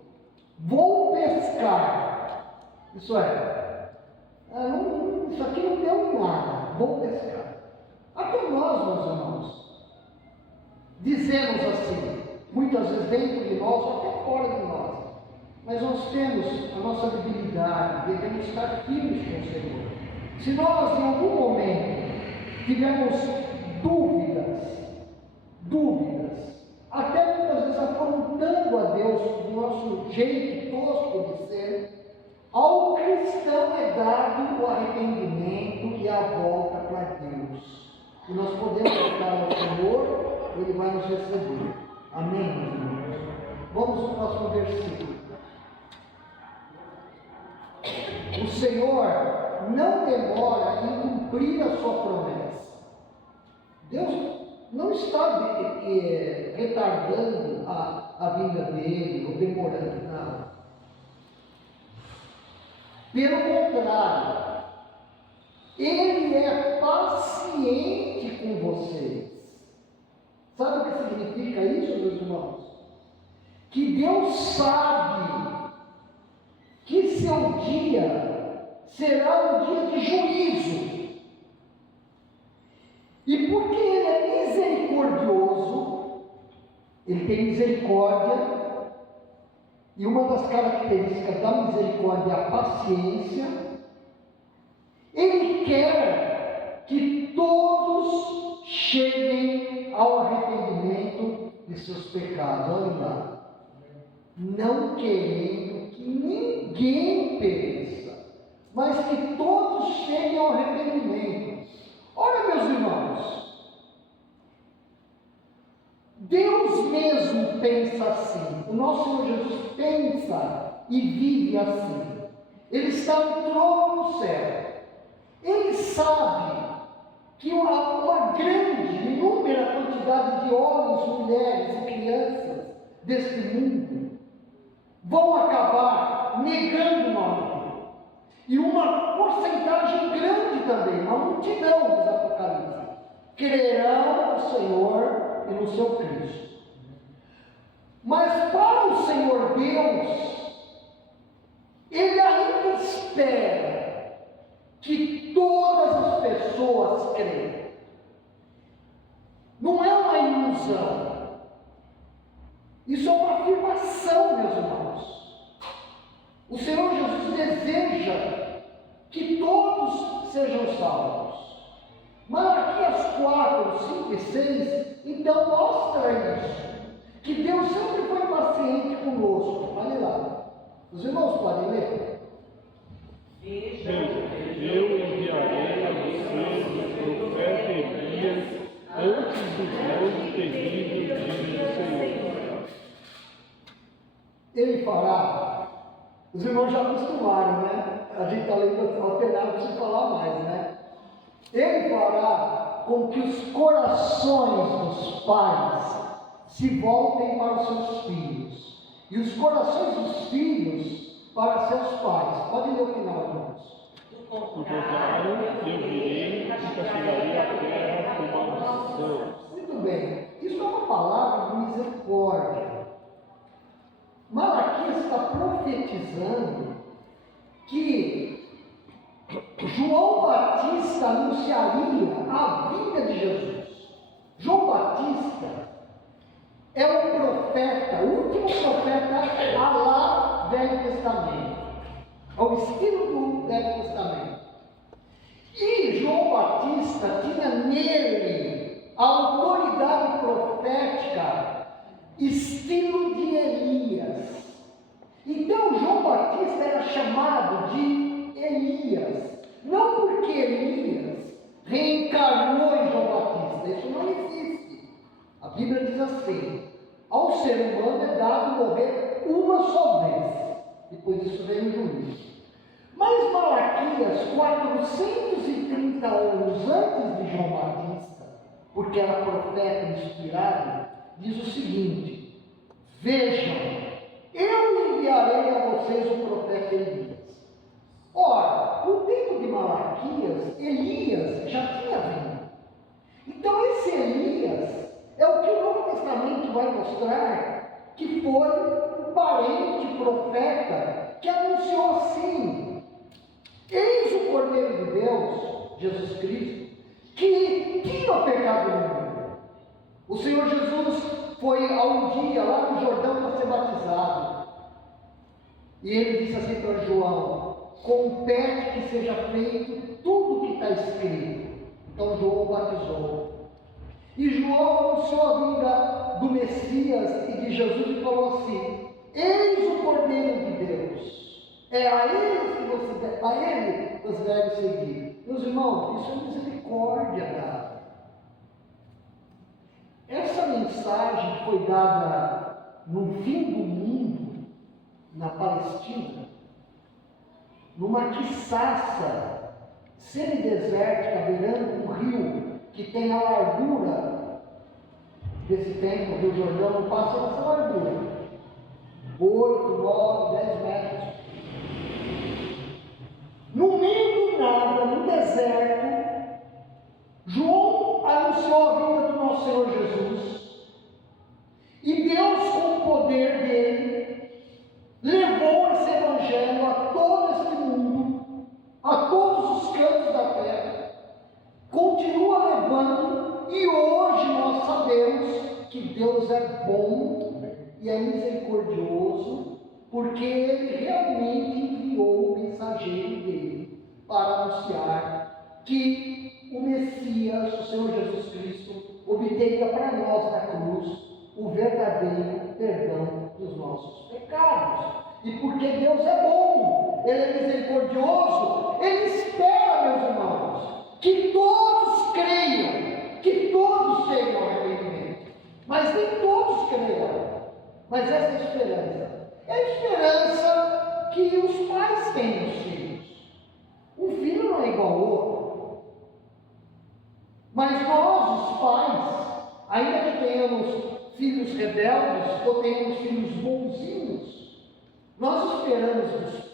vou pescar. Isso isso aqui não deu em nada, vou pescar. Até nós, meus irmãos, dizemos assim, muitas vezes dentro de nós, ou até fora de nós, mas nós temos a nossa debilidade, devemos estar firmes com o Senhor. Se nós em algum momento tivermos dúvidas, até muitas vezes afrontando a Deus do nosso jeito tosco de ser, ao cristão é dado o arrependimento e a volta para Deus. E nós podemos voltar ao Senhor, Ele vai nos receber. Amém, meus irmãos? Vamos ao próximo versículo. O Senhor não demora em cumprir a sua promessa. Deus não está retardando a vinda dele, ou demorando, não. Pelo contrário, ele é paciente com vocês. Sabe o que significa isso, meus irmãos? Que Deus sabe que seu dia será um dia de juízo. E porque Ele é misericordioso, Ele tem misericórdia, E uma das características da misericórdia é a paciência. Ele quer que todos cheguem ao arrependimento de seus pecados. Olha lá. Não querendo que ninguém pereça, mas que todos cheguem ao arrependimento. Olha, meus irmãos, Deus mesmo pensa assim. O nosso Senhor Jesus pensa e vive assim. Ele está no trono no céu. Ele sabe que uma grande, inúmera quantidade de homens, mulheres e crianças deste mundo vão acabar negando o nome dele. E uma porcentagem grande também, uma multidão dos Apocalipse, crerão no Senhor e no seu Cristo. Mas para o Senhor Deus, Ele ainda espera que todas as pessoas creiam. Não é uma ilusão. Isso é uma afirmação, meus irmãos. O Senhor Jesus deseja que todos sejam salvos. Malaquias 4, 5 e 6, então mostra isso. Que Deus sempre foi paciente conosco. Olha lá. Os irmãos podem ler? Veja, eu enviarei a vocês o profeta Elias antes do fogo terrível, diz o Senhor. Ele fará. Os irmãos já acostumaram, né? A gente está lendo alternado para se falar mais, né? Ele fará com que os corações dos pais se voltem para os seus filhos, e os corações dos filhos para seus pais. Pode ler o final, irmãos. Do contrário, eu virei e castigarei a terra com maldição. Muito bem. Isso é uma palavra de misericórdia. Malaquias está profetizando que João Batista anunciaria a vinda de Jesus. João Batista é o profeta, o último profeta lá do Velho Testamento, ao estilo do Velho Testamento. E João Batista tinha nele a autoridade profética, estilo de Elias. Então João Batista era chamado de Elias, não porque Elias reencarnou em João Batista, isso não existe. A Bíblia diz assim: ao ser humano é dado morrer uma só vez, depois disso vem o juízo. Mas Malaquias, 430 anos antes de João Batista, porque era profeta inspirado, diz o seguinte: vejam, eu enviarei a vocês o profeta Elias. Ora, no tempo de Malaquias, Elias já tinha vindo. Então esse Elias é o que o Novo Testamento vai mostrar que foi o parente profeta que anunciou assim: eis o Cordeiro de Deus, Jesus Cristo, que tira o pecado do mundo. O Senhor Jesus foi a um dia lá no Jordão para ser batizado. E ele disse assim para João: compete que seja feito tudo o que está escrito. Então João batizou. E João anunciou a vinda do Messias e de Jesus e falou assim: eis o Cordeiro de Deus, é a ele você deve seguir. Meus irmãos, isso é misericórdia dada. Essa mensagem foi dada no fim do mundo, na Palestina, numa quiçaça semidesértica, beirando um rio que tem a largura desse tempo, o Rio Jordão não passa dessa largura, 8, 9, 10 metros. No meio do nada, no deserto, João anunciou a vinda do nosso Senhor Jesus, e Deus, com o poder dele, levou esse evangelho a todo este mundo, a todos os cantos da terra, continua levando, e hoje nós sabemos que Deus é bom e é misericordioso porque ele realmente enviou o mensageiro dele para anunciar que o Messias, o Senhor Jesus Cristo, obteria para nós na cruz o verdadeiro perdão dos nossos pecados. E porque Deus é bom, Ele é misericordioso, Ele espera, meus irmãos, que todos creiam, que todos tenham arrependimento. Mas nem todos creiam. Mas essa é a esperança. É a esperança que os pais têm dos filhos. Um filho não é igual ao outro. Mas nós, os pais, ainda que tenhamos filhos rebeldes ou tenhamos filhos bonzinhos, nós esperamos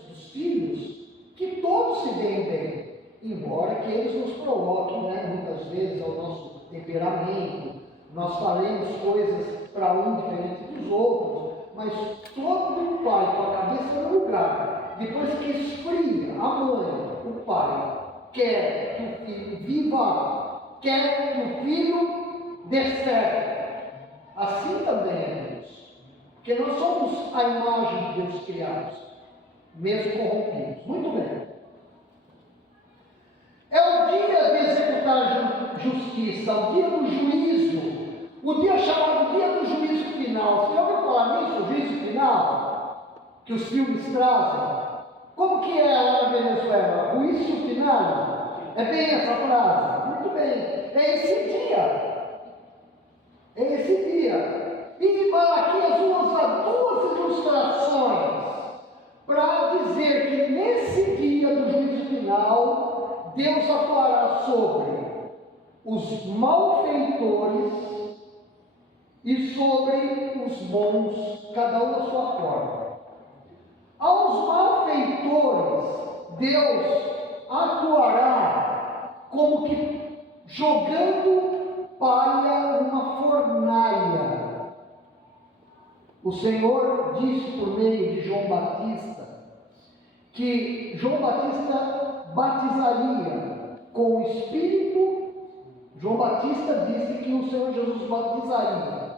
dos filhos que todos se deem bem, embora que eles nos provoquem, muitas vezes, ao nosso temperamento, nós falemos coisas para um diferente dos outros, mas todo pai com a cabeça no lugar, depois que esfria a mãe, o pai, quer que o filho viva, quer que o filho dê certo. Assim também é Deus, porque nós somos a imagem de Deus criados, mesmo corrompidos. Muito bem. É o dia de executar justiça, o dia do juízo, o dia chamado dia do juízo final. Você já ouviu falar nisso, o juízo final, que os filmes trazem? Como que é lá na Venezuela? O juízo final? É bem essa frase? Muito bem. É esse dia. É esse dia. E Malaquias usa duas ilustrações para dizer que nesse dia do juízo final, Deus atuará sobre os malfeitores e sobre os bons, cada um da sua forma. Aos malfeitores, Deus atuará como que jogando palha numa fornalha. O Senhor disse por meio de João Batista que João Batista batizaria com o Espírito. João Batista disse que o Senhor Jesus batizaria,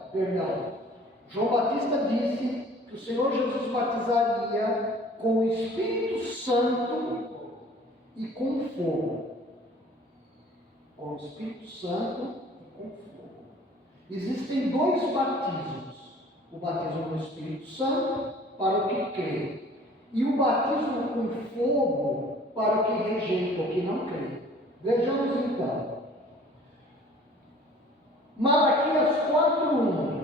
João Batista disse que o Senhor Jesus batizaria com o Espírito Santo e com fogo. Com o Espírito Santo com fogo. Existem dois batismos: o batismo no Espírito Santo para o que crê, e o batismo com fogo para o que rejeita, o que não crê. Vejamos então. Malaquias 4:1.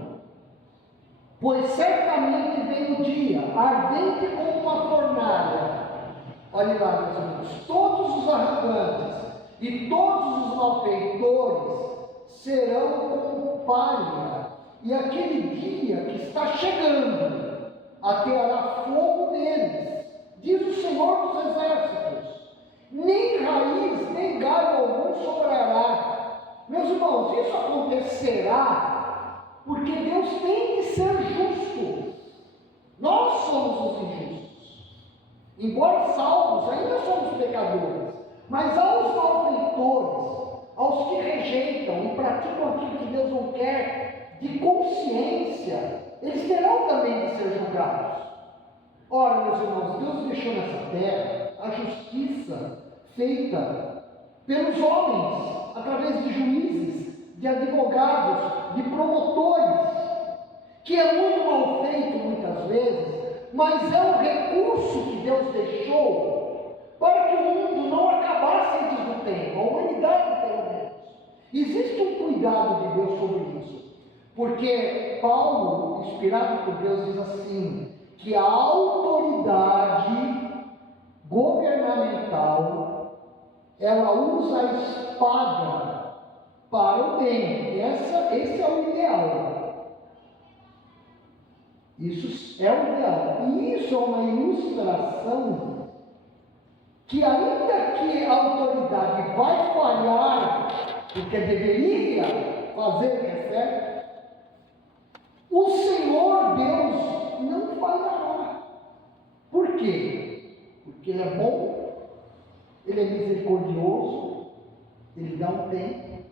Pois certamente vem o dia, ardente como uma fornalha. Olhe lá, meus irmãos, todos os arrogantes e todos os malfeitores serão como palha, e aquele dia que está chegando ateará fogo neles, diz o Senhor dos Exércitos, nem raiz, nem galho algum sobrará. Meus irmãos, isso acontecerá porque Deus tem que ser justo. Nós somos os injustos, embora salvos, ainda somos pecadores, mas aos malfeitores, aos que rejeitam e praticam aquilo que Deus não quer, de consciência, eles terão também de ser julgados. Ora, meus irmãos, Deus deixou nessa terra a justiça feita pelos homens, através de juízes, de advogados, de promotores, que é muito mal feito muitas vezes, mas é um recurso que Deus deixou para que o mundo não acabasse antes do tempo, a humanidade pelo menos. Existe um cuidado de Deus sobre isso, porque Paulo, inspirado por Deus, diz assim, que a autoridade governamental, ela usa a espada para o bem. Esse é o ideal. Isso é o ideal. E isso é uma ilustração que, ainda que a autoridade vai falhar, porque deveria fazer o que é certo, o Senhor Deus não falhará. Por quê? Porque Ele é bom, Ele é misericordioso, Ele dá um tempo,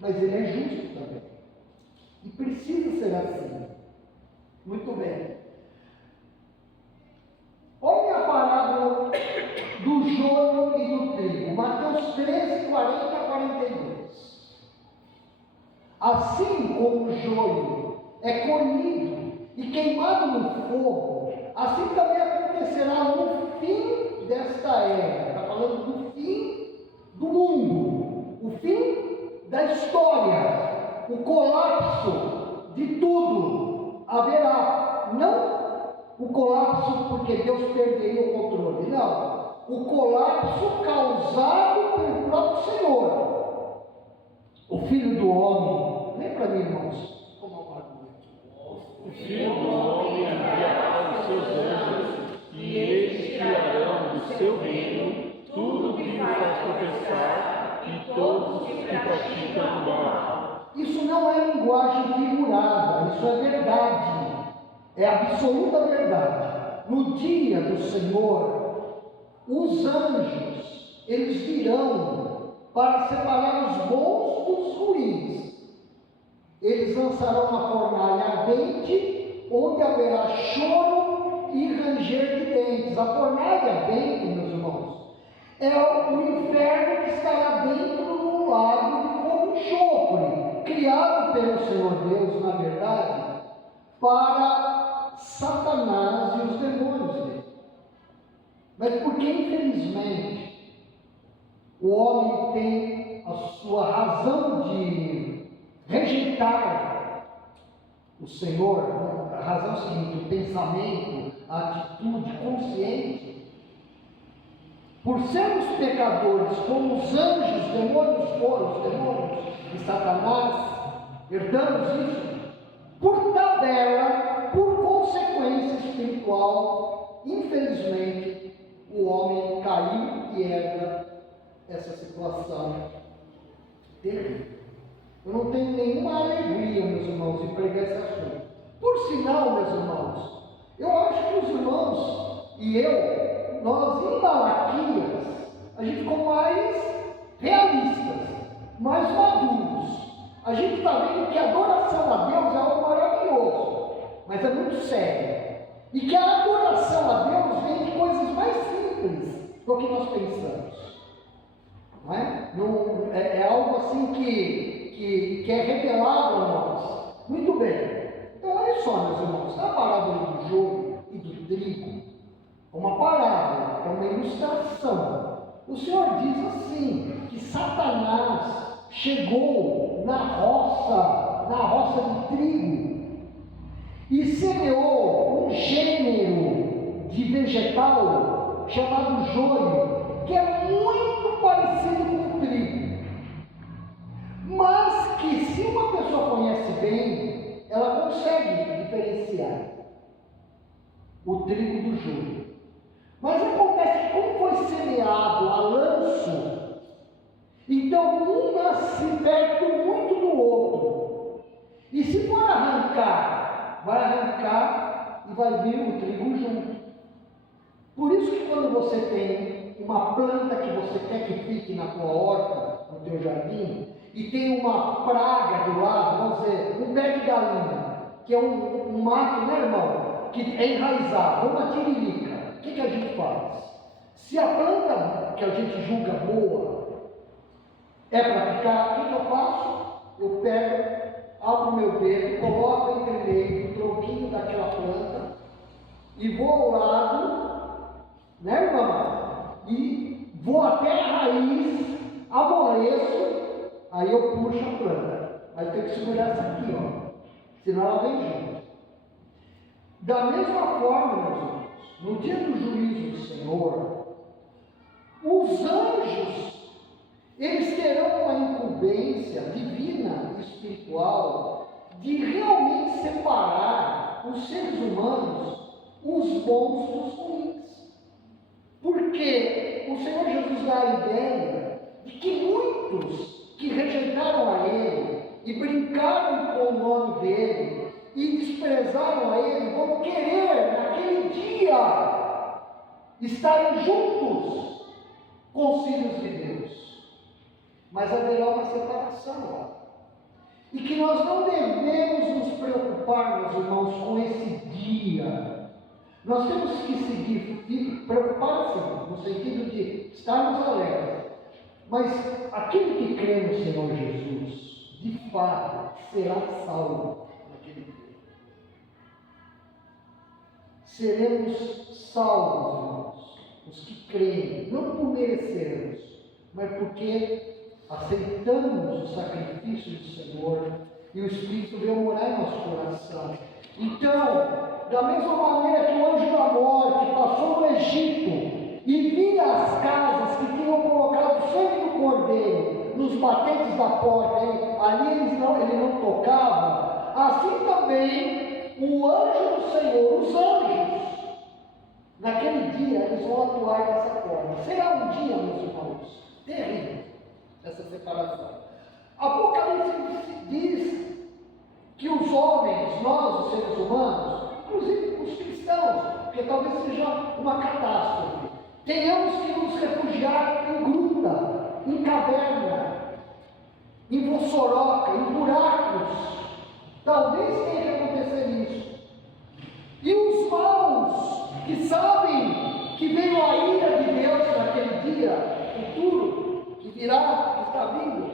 mas Ele é justo também. E precisa ser assim. Muito bem. 40 a 42. Assim como o joio é colhido e queimado no fogo, assim também acontecerá no fim desta era. Está falando do fim do mundo, o fim da história, o colapso de tudo. Haverá, não o colapso porque Deus perderia o controle, não. O colapso causado pelo próprio Senhor. O Filho do Homem, lembra para mim, irmãos? O Filho do Homem enviará os seus anjos, e eles tirarão do seu reino tudo que lhe faz tropeçar e todos os que praticam o mal. Isso não é linguagem figurada, isso é verdade, é absoluta verdade. No dia do Senhor, os anjos, eles virão para separar os bons dos ruins. Eles lançarão uma fornalha ardente, onde haverá choro e ranger de dentes. A fornalha ardente, meus irmãos, é o inferno que estará dentro do lago de fogo e enxofre, criado pelo Senhor Deus, na verdade, para Satanás e os demônios dele. Mas porque, infelizmente, o homem tem a sua razão de rejeitar o Senhor, a razão é o seguinte: o pensamento, a atitude consciente, por sermos pecadores, como os anjos, demônios foram, os demônios de Satanás, herdamos isso, por tabela, por consequência espiritual, infelizmente, o homem caiu e herda essa situação terrível. Eu não tenho nenhuma alegria, meus irmãos, em pregar esse assunto. Por sinal, meus irmãos, eu acho que os irmãos e eu, nós em Malaquias, a gente ficou mais realistas, mais maduros. A gente está vendo que a adoração a Deus é algo maravilhoso, mas é muito sério. E que a adoração a Deus vem de coisas mais simples do que nós pensamos. Não é? Não, é algo assim que é revelado a nós. Muito bem. Então, olha só, meus irmãos, a parábola do joio e do trigo é uma parábola, é uma ilustração. O Senhor diz assim, que Satanás chegou na roça de trigo, e semeou um gênero de vegetal chamado joio, que é muito parecido com o trigo, mas que, se uma pessoa conhece bem, ela consegue diferenciar o trigo do joio. Mas acontece que, como foi semeado a lanço, então um nasce perto muito do outro, e se for arrancar, vai arrancar e vai vir o trigo junto. Por isso que quando você tem uma planta que você quer que fique na tua horta, no teu jardim, e tem uma praga do lado, vamos dizer, um pé de galinha, que é um mato, né, irmão, que é enraizado, uma tiririca, o que a gente faz? Se a planta que a gente julga boa é para ficar, o que eu faço? Eu pego, abro o meu dedo, coloco entre meio o tronquinho daquela planta e vou ao lado, né, irmão? E vou até a raiz, amoleço, aí eu puxo a planta. Aí eu tenho que segurar essa aqui, ó, senão ela vem junto. Da mesma forma, meus irmãos, no dia do juízo do Senhor, os anjos, eles terão uma incumbência divina e espiritual de realmente separar os seres humanos, os bons dos ruins. Porque o Senhor Jesus dá a ideia de que muitos que rejeitaram a Ele e brincaram com o nome dEle e desprezaram a Ele vão querer, naquele dia, estarem juntos com os filhos de Deus. Mas haverá uma separação lá. E que nós não devemos nos preocupar, meus irmãos, com esse dia. Nós temos que seguir, preocupar sim, no sentido de estarmos alertas. Mas aqui crê no Senhor Jesus, de fato, será salvo naquele dia. Seremos salvos, irmãos, os que creem, não por merecermos, mas porque aceitamos o sacrifício do Senhor e o Espírito veio morar em nosso coração. Então, da mesma maneira que o anjo da morte passou no Egito e via as casas que tinham colocado o sangue do cordeiro nos batentes da porta, ali ele não tocava, assim também o anjo do Senhor, os anjos, naquele dia eles vão atuar dessa forma. Será um dia, meus irmãos, terrível essa separação. Apocalipse diz que os homens, nós, os seres humanos, inclusive os cristãos, porque talvez seja uma catástrofe, tenhamos que nos refugiar em gruta, em caverna, em vossoroca, em buracos. Talvez tenha que acontecer isso. E os maus, que sabem que veio a ira de Deus naquele dia futuro, que virá, que está vindo,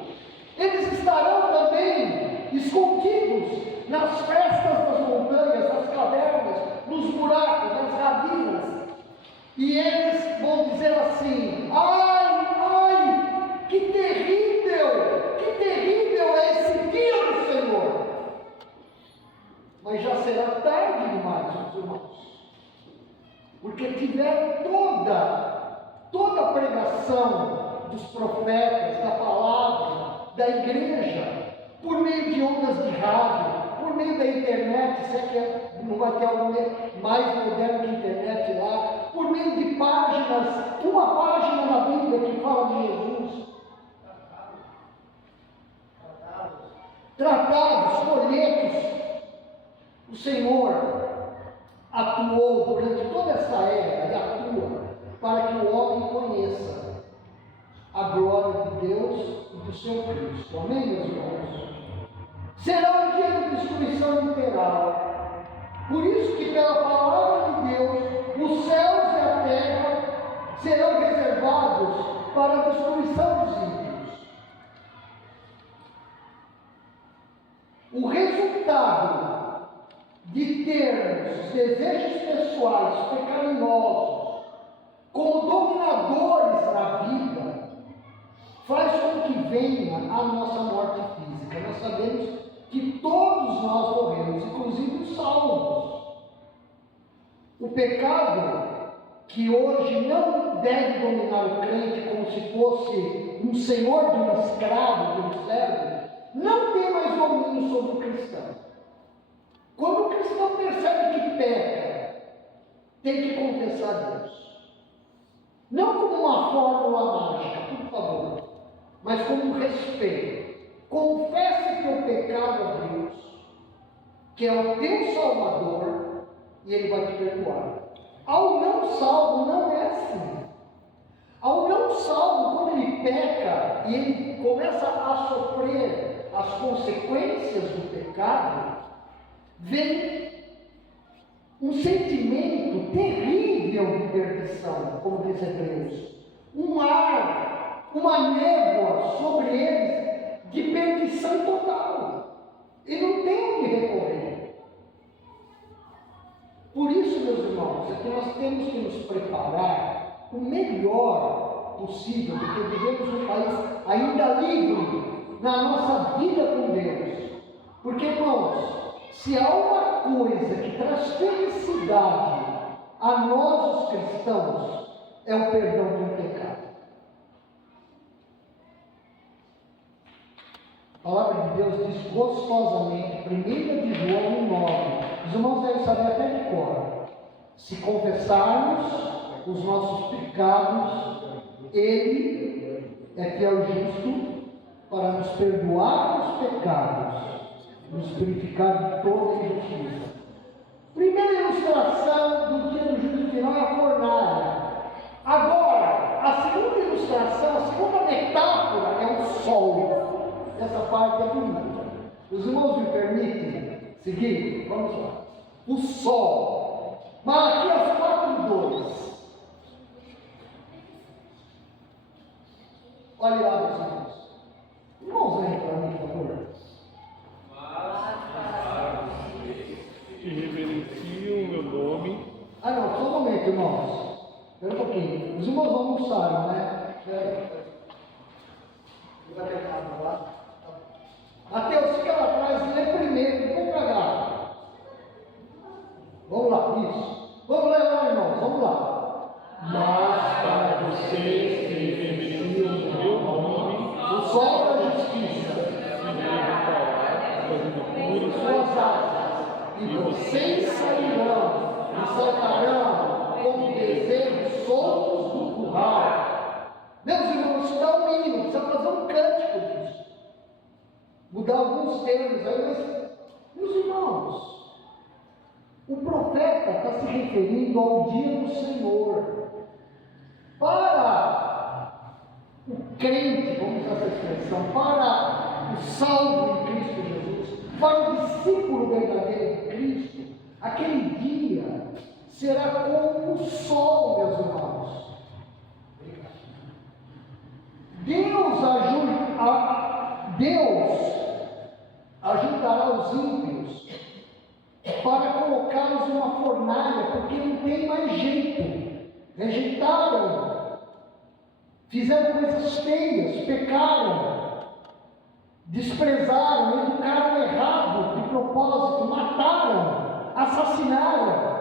eles estarão também escondidos nas frestas das montanhas, nas cavernas, nos buracos, nas ravinas. E eles vão dizer assim: ai, ai, que terrível é esse dia do Senhor. Mas já será tarde demais, meus irmãos, porque tiveram toda a pregação dos profetas, da palavra, da igreja, por meio de ondas de rádio, por meio da internet, se é que não vai ter algo mais moderno que a internet lá, por meio de páginas, uma página na Bíblia que fala de Jesus, tratados, folhetos. O Senhor atuou durante toda essa era e atua para que o homem conheça a glória de Deus e do seu Cristo. Amém, meus irmãos? Será um dia de destruição literal. Por isso que pela palavra de Deus, os céus e a terra serão reservados para a destruição dos ímpios. O resultado de termos desejos pessoais pecaminosos como dominadores da vida faz com que venha a nossa morte física. Nós sabemos que todos nós morremos, inclusive os salvos. O pecado, que hoje não deve dominar o crente como se fosse um senhor de um escravo, de um servo, não tem mais domínio sobre o cristão. Quando o cristão percebe que peca, tem que confessar a Deus. Não como uma fórmula mágica, por favor, mas como um respeito. Confesse teu pecado a Deus, que é o teu Salvador, e Ele vai te perdoar. Ao não salvo não é assim. Ao não salvo, quando ele peca e ele começa a sofrer as consequências do pecado, vem um sentimento terrível de perdição, como diz Hebreus, um ar, uma névoa sobre eles de perdição total, e não tem onde recorrer. Por isso, meus irmãos, é que nós temos que nos preparar o melhor possível, porque vivemos um país ainda livre na nossa vida com Deus. Porque, irmãos, se há uma coisa que traz felicidade a nós, os cristãos, é o perdão do pecado. A palavra de Deus diz gostosamente, 1 de João 9, os irmãos devem saber até de cor: se confessarmos os nossos pecados, Ele é fiel e justo para nos perdoar os pecados, nos purificar de toda injustiça. Primeira ilustração do dia do juízo final é a fornalha. Agora, a segunda ilustração, a segunda metáfora é o sol. Essa parte é bonita. Os irmãos me permitem seguir? Vamos lá. O sol. Malaquias 4:2. Olha lá, meus irmãos. sol da justiça em suas asas, e vocês sairão e saltarão como bezerros soltos do curral. Meus irmãos, isso dá um hino, precisa fazer um cântico disso. Mudar alguns termos aí, mas, meus irmãos, o profeta está se referindo ao dia do Senhor. Para o crente, vamos usar essa expressão, para o salvo em Cristo Jesus, para o discípulo verdadeiro de Cristo, aquele dia será como o sol, meus irmãos. Deus ajudará os ímpios para colocá-los numa fornalha, porque não tem mais jeito. Rejeitaram, fizeram coisas feias, pecaram, desprezaram, educaram errado, de propósito, mataram, assassinaram.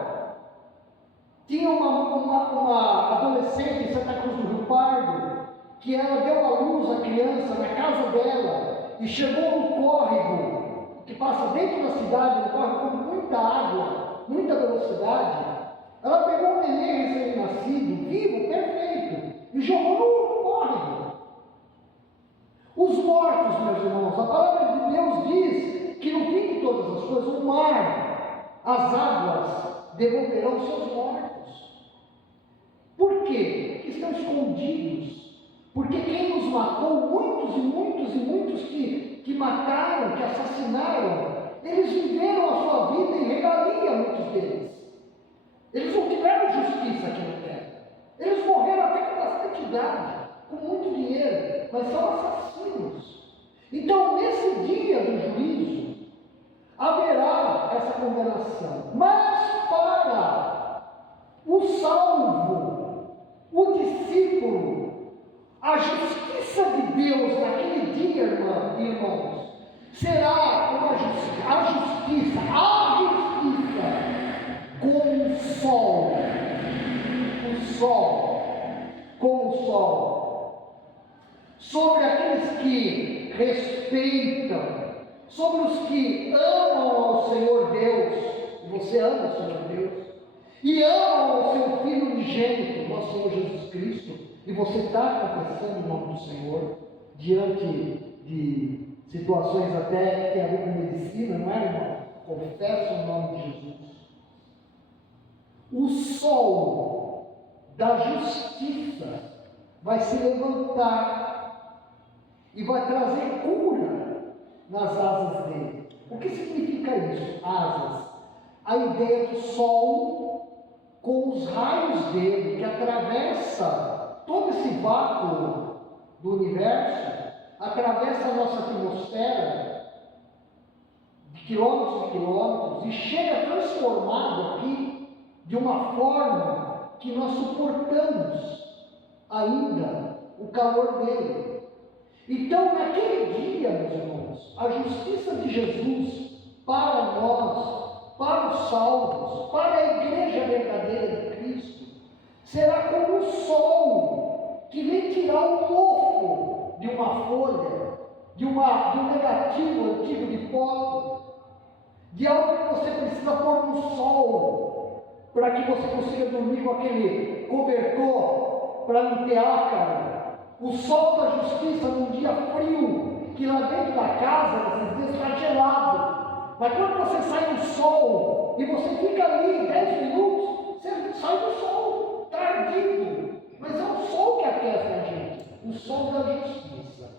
Tinha uma adolescente em Santa Cruz do Rio Pardo, que ela deu à luz a criança na casa dela e chegou no córrego que passa dentro da cidade, um córrego com muita água, muita velocidade. Ela pegou um neném recém-nascido, vivo, perfeito, e jogou no córrego. Os mortos, meus irmãos, a palavra de Deus diz que no fim de todas as coisas, o mar, as águas devolverão seus mortos. Por quê? Porque estão escondidos. Porque quem nos matou, muitos e muitos e muitos que mataram, que assassinaram, eles viveram a sua vida em regalia, muitos deles. Eles não tiveram justiça aqui na terra. Eles morreram até com bastante idade, com muito dinheiro, mas são assassinos. Então, nesse dia do juízo, haverá essa condenação. Mas para o salvo, o discípulo, a justiça de Deus naquele dia, irmãos, será a justiça como o sol, sobre aqueles que respeitam, sobre os que amam ao Senhor Deus, e você ama o Senhor Deus, e amam ao seu Filho unigênito, nosso Senhor Jesus Cristo, e você está confessando o nome do Senhor, diante de situações até que tem a ver com medicina, não é, irmão? Confessa o nome de Jesus. O sol da justiça vai se levantar e vai trazer cura nas asas dele. O que significa isso? Asas. A ideia do sol com os raios dele, que atravessa todo esse vácuo do universo, atravessa a nossa atmosfera de quilômetros e quilômetros e chega transformado aqui de uma forma que nós suportamos ainda o calor dele. Então, naquele dia, meus irmãos, a justiça de Jesus para nós, para os salvos, para a igreja verdadeira de Cristo, será como o sol que vem tirar o mofo de uma folha, de um negativo antigo de foto, de algo que você precisa pôr no sol, para que você consiga dormir com aquele cobertor, para não ter ácaro. O sol da justiça num dia frio, que lá dentro da casa, nesses dias, está gelado. Mas quando você sai do sol, e você fica ali 10 minutos, você sai do sol, está ardido. Mas é o sol que aquece a gente, o sol da justiça.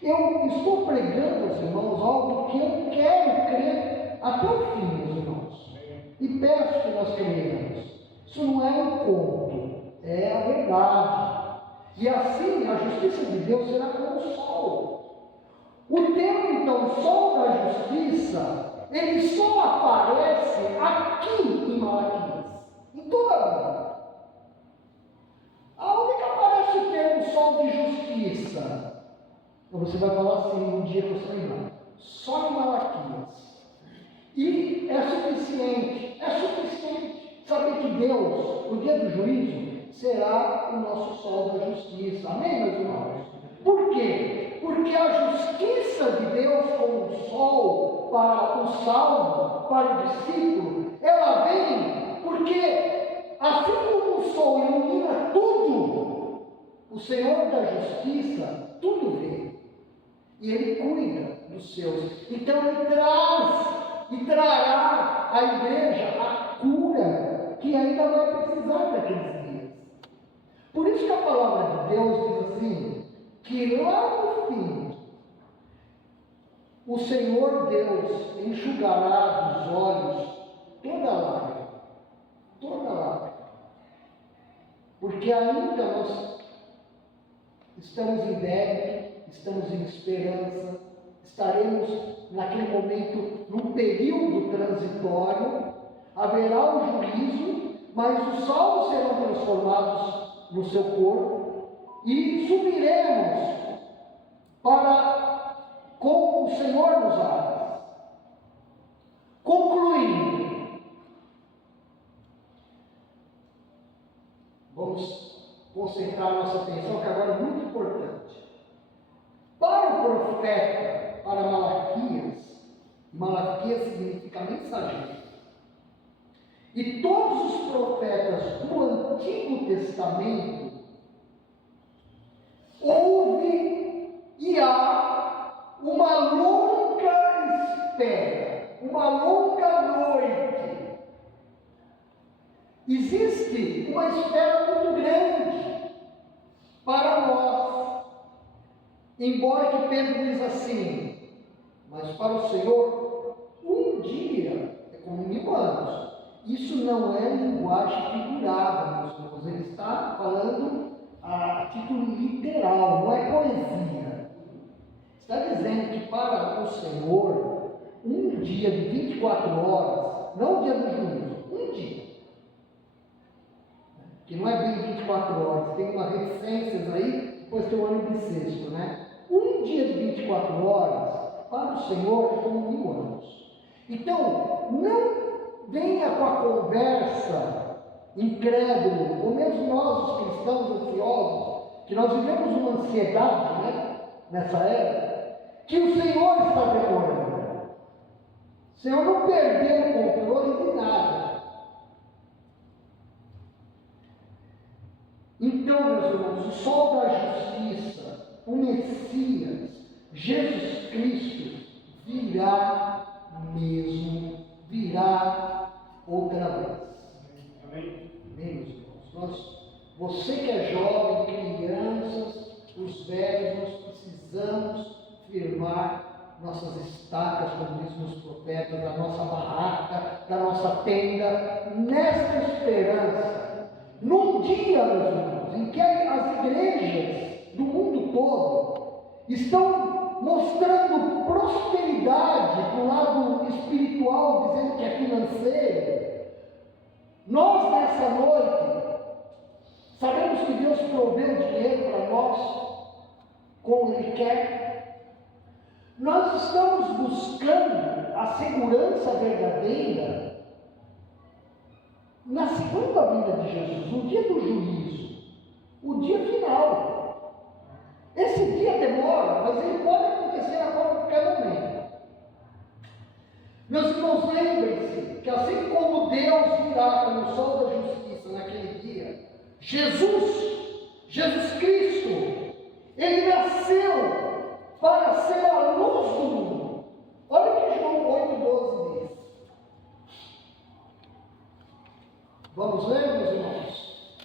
Eu estou pregando aos irmãos algo que eu quero crer até o fim, meus irmãos. E peço que nós creiamos. Isso não é um conto, é a verdade. E assim a justiça de Deus será como o sol. O termo, então, sol da justiça, ele só aparece aqui em Malaquias, em toda a Bíblia. Aonde que aparece o termo sol de justiça? Então você vai falar assim um dia que eu sei lá. Só em Malaquias. E é suficiente saber que Deus, no dia do juízo, será o nosso sol da justiça. Amém, meus irmãos? Por quê? Porque Porque a justiça de Deus, como o sol para o salvo, para o discípulo, ela vem porque, assim como o sol ilumina tudo, o Senhor da justiça tudo vê. E Ele cuida dos seus. Então Ele traz e trará à igreja a cura que ainda vai precisar daqueles dias. Por isso que a palavra de Deus diz assim, que lá no fim, o Senhor Deus enxugará dos olhos toda lágrima. Toda lágrima. Porque ainda nós estamos em débito, estamos em esperança, estaremos naquele momento, num período transitório, haverá o juízo, mas os salvos serão transformados no seu corpo e subiremos para como o Senhor nos abre. Concluindo, vamos concentrar nossa atenção, que agora é muito importante. Para o profeta, para Malaquias significa mensageiro. E todos os profetas do Antigo Testamento, houve e há uma longa espera, uma longa noite. Existe uma espera muito grande para nós. Embora que Pedro diz assim, mas para o Senhor, um dia é como 1000 anos. Isso não é linguagem figurada, meus irmãos. Ele está falando a título literal, não é poesia. Está dizendo que para o Senhor, um dia de 24 horas, não o dia do juízo, um dia, que não é bem 24 horas, tem umas reticências aí, depois tem o ano bissexto, né? Um dia de 24 horas, para o Senhor, é como 1000 anos. Então, não venha com a conversa incrédulo, ou mesmo nós, os cristãos ansiosos, que nós vivemos uma ansiedade, né, nessa era, que o Senhor está demorando. O Senhor não perdeu o controle de nada. Então, meus irmãos, o sol da justiça, o Messias, Jesus Cristo, virá mesmo, virá outra vez. Amém? Amém, meus irmãos? Você que é jovem, crianças, os velhos, nós precisamos firmar nossas estacas, como dizem os profetas, da nossa barraca, da nossa tenda, nesta esperança. Num dia, meus irmãos, em que as igrejas do mundo todo estão mostrando prosperidade do lado espiritual, dizendo que é financeiro, nós nessa noite sabemos que Deus proveu dinheiro para nós como Ele quer. Nós estamos buscando a segurança verdadeira na segunda vinda de Jesus, no dia do juízo, o dia final. Esse dia demora, mas ele pode acontecer a qualquer momento. Meus irmãos, lembrem-se que assim como Deus virá como o sol da justiça naquele dia, Jesus Cristo, Ele nasceu para ser a luz do mundo. Olha o que João 8,12 diz. Vamos ler, meus irmãos?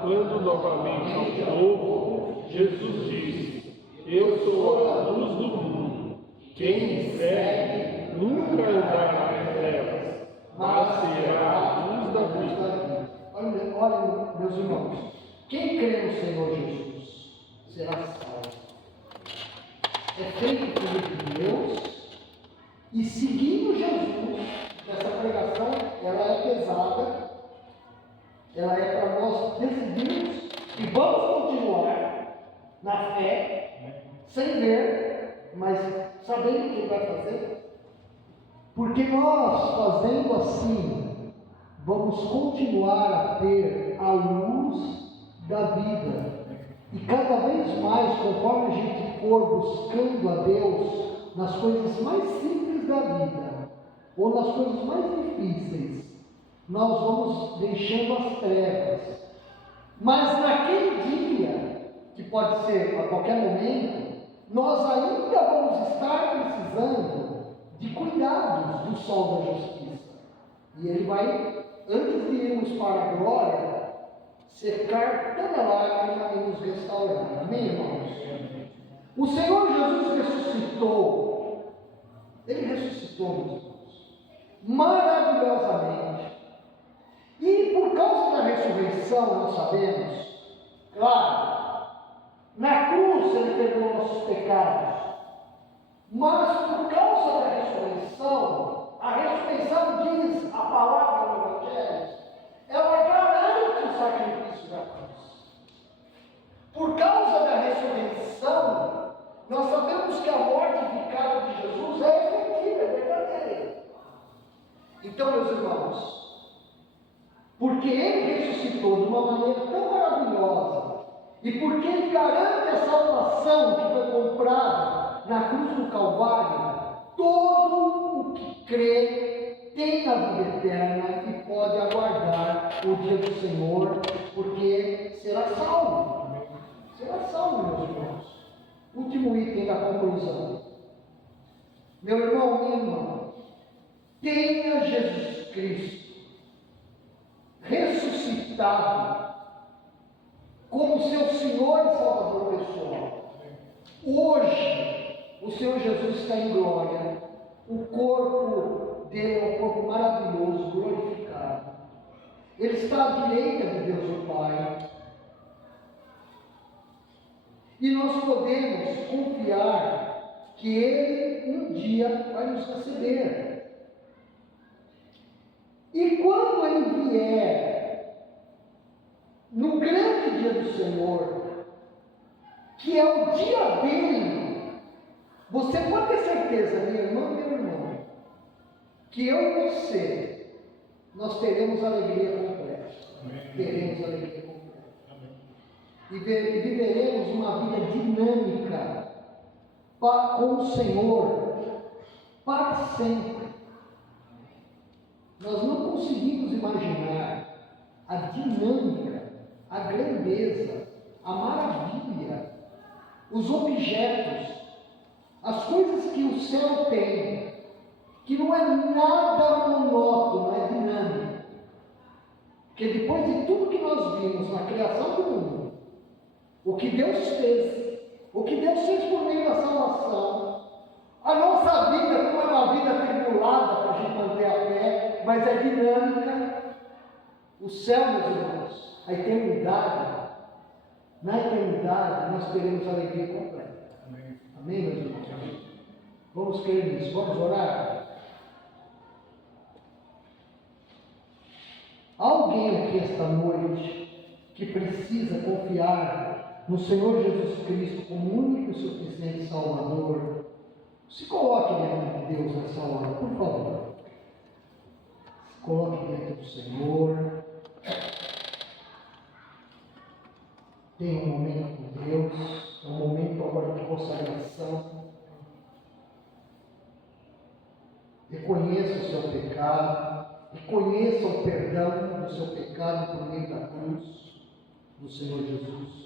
Quando novamente ao povo, Jesus disse: Eu sou a luz do mundo. Quem me segue nunca andará em trevas, mas será a luz da vida. Olha, meus irmãos, quem crê no Senhor Jesus será salvo. É feito filho de Deus e seguindo Jesus. Essa pregação, ela é pesada, ela é para nós decidirmos que vamos continuar na fé, sem ver, mas sabendo o que Ele vai fazer. Porque nós, fazendo assim, vamos continuar a ter a luz da vida. E cada vez mais, conforme a gente for buscando a Deus nas coisas mais simples da vida, ou nas coisas mais difíceis, nós vamos deixando as trevas. Mas naquele dia, que pode ser a qualquer momento, nós ainda vamos estar precisando de cuidados do sol da justiça. E ele vai, antes de irmos para a glória, secar toda lágrima e nos restaurar. Amém, irmãos? O Senhor Jesus ressuscitou. Ele ressuscitou, meus irmãos, maravilhosamente. E por causa da ressurreição, nós sabemos, claro, na cruz ele perdoou nossos pecados. Mas por causa da ressurreição, a ressurreição diz a palavra no Evangelho, ela garante o sacrifício da cruz. Por causa da ressurreição, nós sabemos que a morte vicária de Jesus é efetiva, é verdadeira. Então, meus irmãos, porque ele ressuscitou de uma maneira tão maravilhosa, e porque ele garante a salvação que foi comprada na cruz do Calvário, todo o que crê tem a vida eterna e pode aguardar o dia do Senhor, porque será salvo. Será salvo, meus irmãos. Último item da conclusão. Meu irmão, minha irmã, tenha Jesus Cristo ressuscitado como seu Senhor e Salvador pessoal. Hoje, o Senhor Jesus está em glória, o corpo dele é um corpo maravilhoso, glorificado. Ele está à direita de Deus o Pai. E nós podemos confiar que Ele um dia vai nos receber. E quando Ele vier, no grande dia do Senhor, que é o dia dele, você pode ter certeza, minha irmã e meu irmão, que eu e você, nós teremos alegria completa. Teremos alegria completa. E viveremos uma vida dinâmica com o Senhor para sempre. Nós não conseguimos imaginar a dinâmica, a grandeza, a maravilha, os objetos, as coisas que o céu tem, que não é nada monótono, é dinâmico. Porque depois de tudo que nós vimos na criação do mundo, o que Deus fez por meio da salvação, a nossa vida não é uma vida tribulada para a gente manter a fé, mas é dinâmica. O céu, meus irmãos, a eternidade, na eternidade nós teremos alegria completa. Amém, meus irmãos? Vamos crer nisso, vamos orar? Alguém aqui esta noite que precisa confiar no Senhor Jesus Cristo como único e suficiente Salvador, se coloque diante de Deus nessa hora, por favor. Se coloque diante do Senhor. Tenha um momento com Deus, um momento agora de consagração. Reconheça o seu pecado, reconheça o perdão do seu pecado por meio da cruz do Senhor Jesus.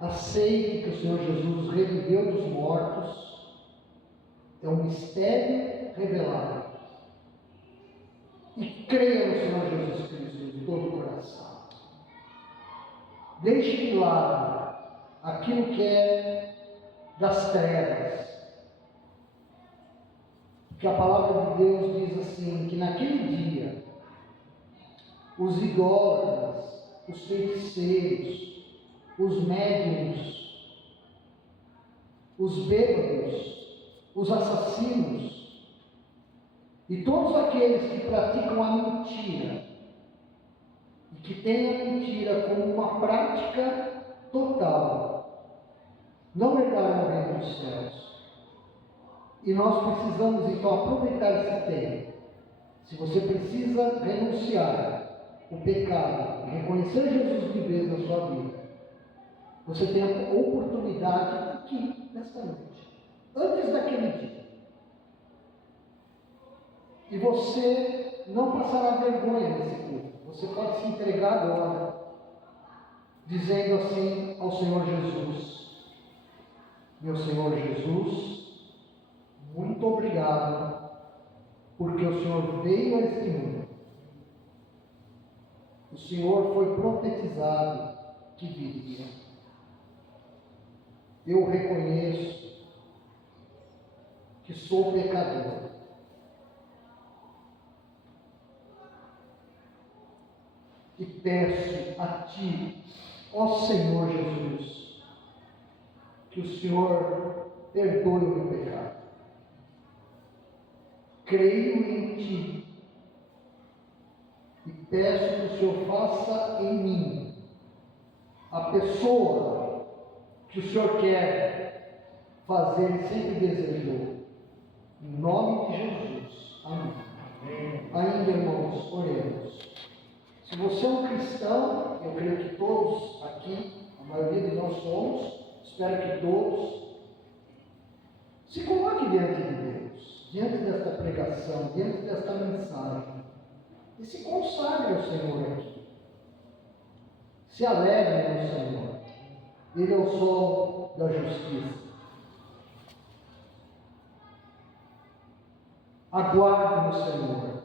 Aceite que o Senhor Jesus reviveu dos mortos, é um mistério revelado. E creia no Senhor Jesus Cristo de todo o coração. Deixe de lado aquilo que é das trevas. Porque a palavra de Deus diz assim, que naquele dia, os idólatras, os feiticeiros, os médiuns, os bêbados, os assassinos e todos aqueles que praticam a mentira e que têm a mentira como uma prática total, não herdarão o reino dos céus. E nós precisamos então aproveitar esse tempo. Se você precisa renunciar o pecado, reconhecer Jesus de vez na sua vida, você tem a oportunidade aqui, nesta noite, antes daquele dia. E você não passará vergonha nesse culto. Você pode se entregar agora, dizendo assim ao Senhor Jesus: meu Senhor Jesus, muito obrigado, porque o Senhor veio a este mundo. O Senhor foi profetizado que viria. Eu reconheço que sou pecador. E peço a Ti, ó Senhor Jesus, que o Senhor perdoe o meu pecado. Creio em Ti e peço que o Senhor faça em mim a pessoa que o Senhor quer fazer e sempre desejou. Em nome de Jesus. Amém. Ainda, irmãos, oremos. Se você é um cristão, eu creio que todos aqui, a maioria de nós somos, espero que todos, se coloque diante de Deus, diante desta pregação, diante desta mensagem, e se consagre ao Senhor aqui. Se alegre no Senhor. Ele é o sol da justiça. Aguarde no Senhor.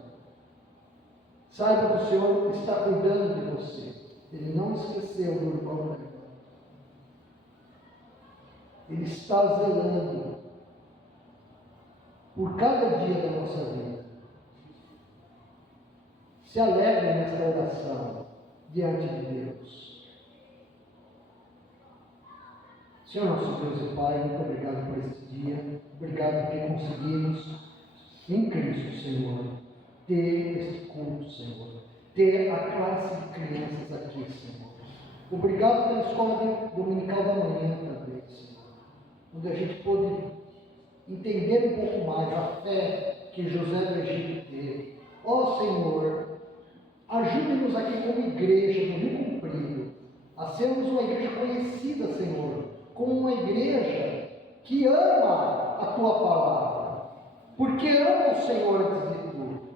Saiba que o Senhor está cuidando de você. Ele não esqueceu do irmão da irmã. Ele está zelando por cada dia da nossa vida. Se alegre nesta oração diante de Deus. Senhor nosso Deus e Pai, muito obrigado por este dia. Obrigado porque conseguimos, em Cristo, Senhor, ter este culto, Senhor. Ter a classe de crianças aqui, Senhor. Obrigado pela escola dominical da manhã também, Senhor. Onde a gente pôde entender um pouco mais a fé que José do Egito teve. Ó Senhor, ajude-nos aqui como igreja do Rio Comprido a sermos uma igreja conhecida, Senhor, como uma igreja que ama a Tua palavra, porque ama o Senhor antes de tudo.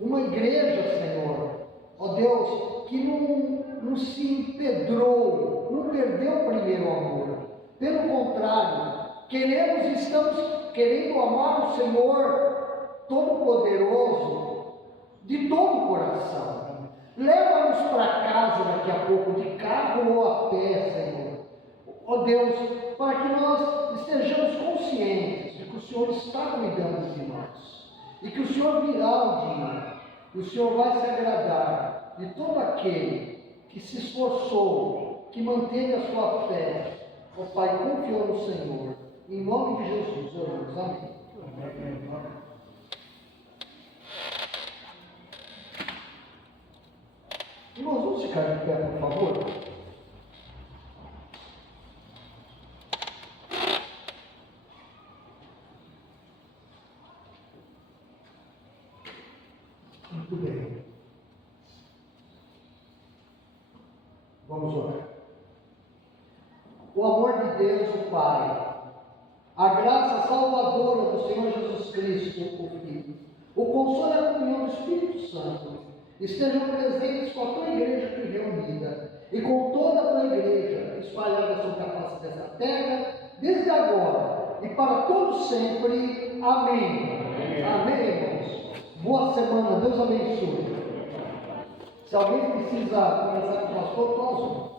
Uma igreja, Senhor, ó Deus, que não se empedrou, não perdeu o primeiro amor. Pelo contrário, estamos querendo amar o Senhor Todo-Poderoso de todo o coração. Leva-nos para casa daqui a pouco, de carro ou a pé, Senhor. Ó Deus, para que nós estejamos conscientes de que o Senhor está cuidando de nós. E que o Senhor virá um dia, e o Senhor vai se agradar de todo aquele que se esforçou, que manteve a sua fé. Ó Pai, confiou no Senhor. Em nome de Jesus, oramos. Amém. Irmãos, vamos ficar de pé, por favor? Muito bem. Vamos orar. O amor de Deus, o Pai, a graça salvadora do Senhor Jesus Cristo, o Filho, o consolo e a comunhão do Espírito Santo estejam presentes com a tua igreja aqui reunida e com toda a tua igreja espalhada sobre a face desta terra, desde agora e para todos sempre. Amém. Amém, irmãos. Boa semana. Deus abençoe. Se alguém precisa conversar com o pastor, nós vamos.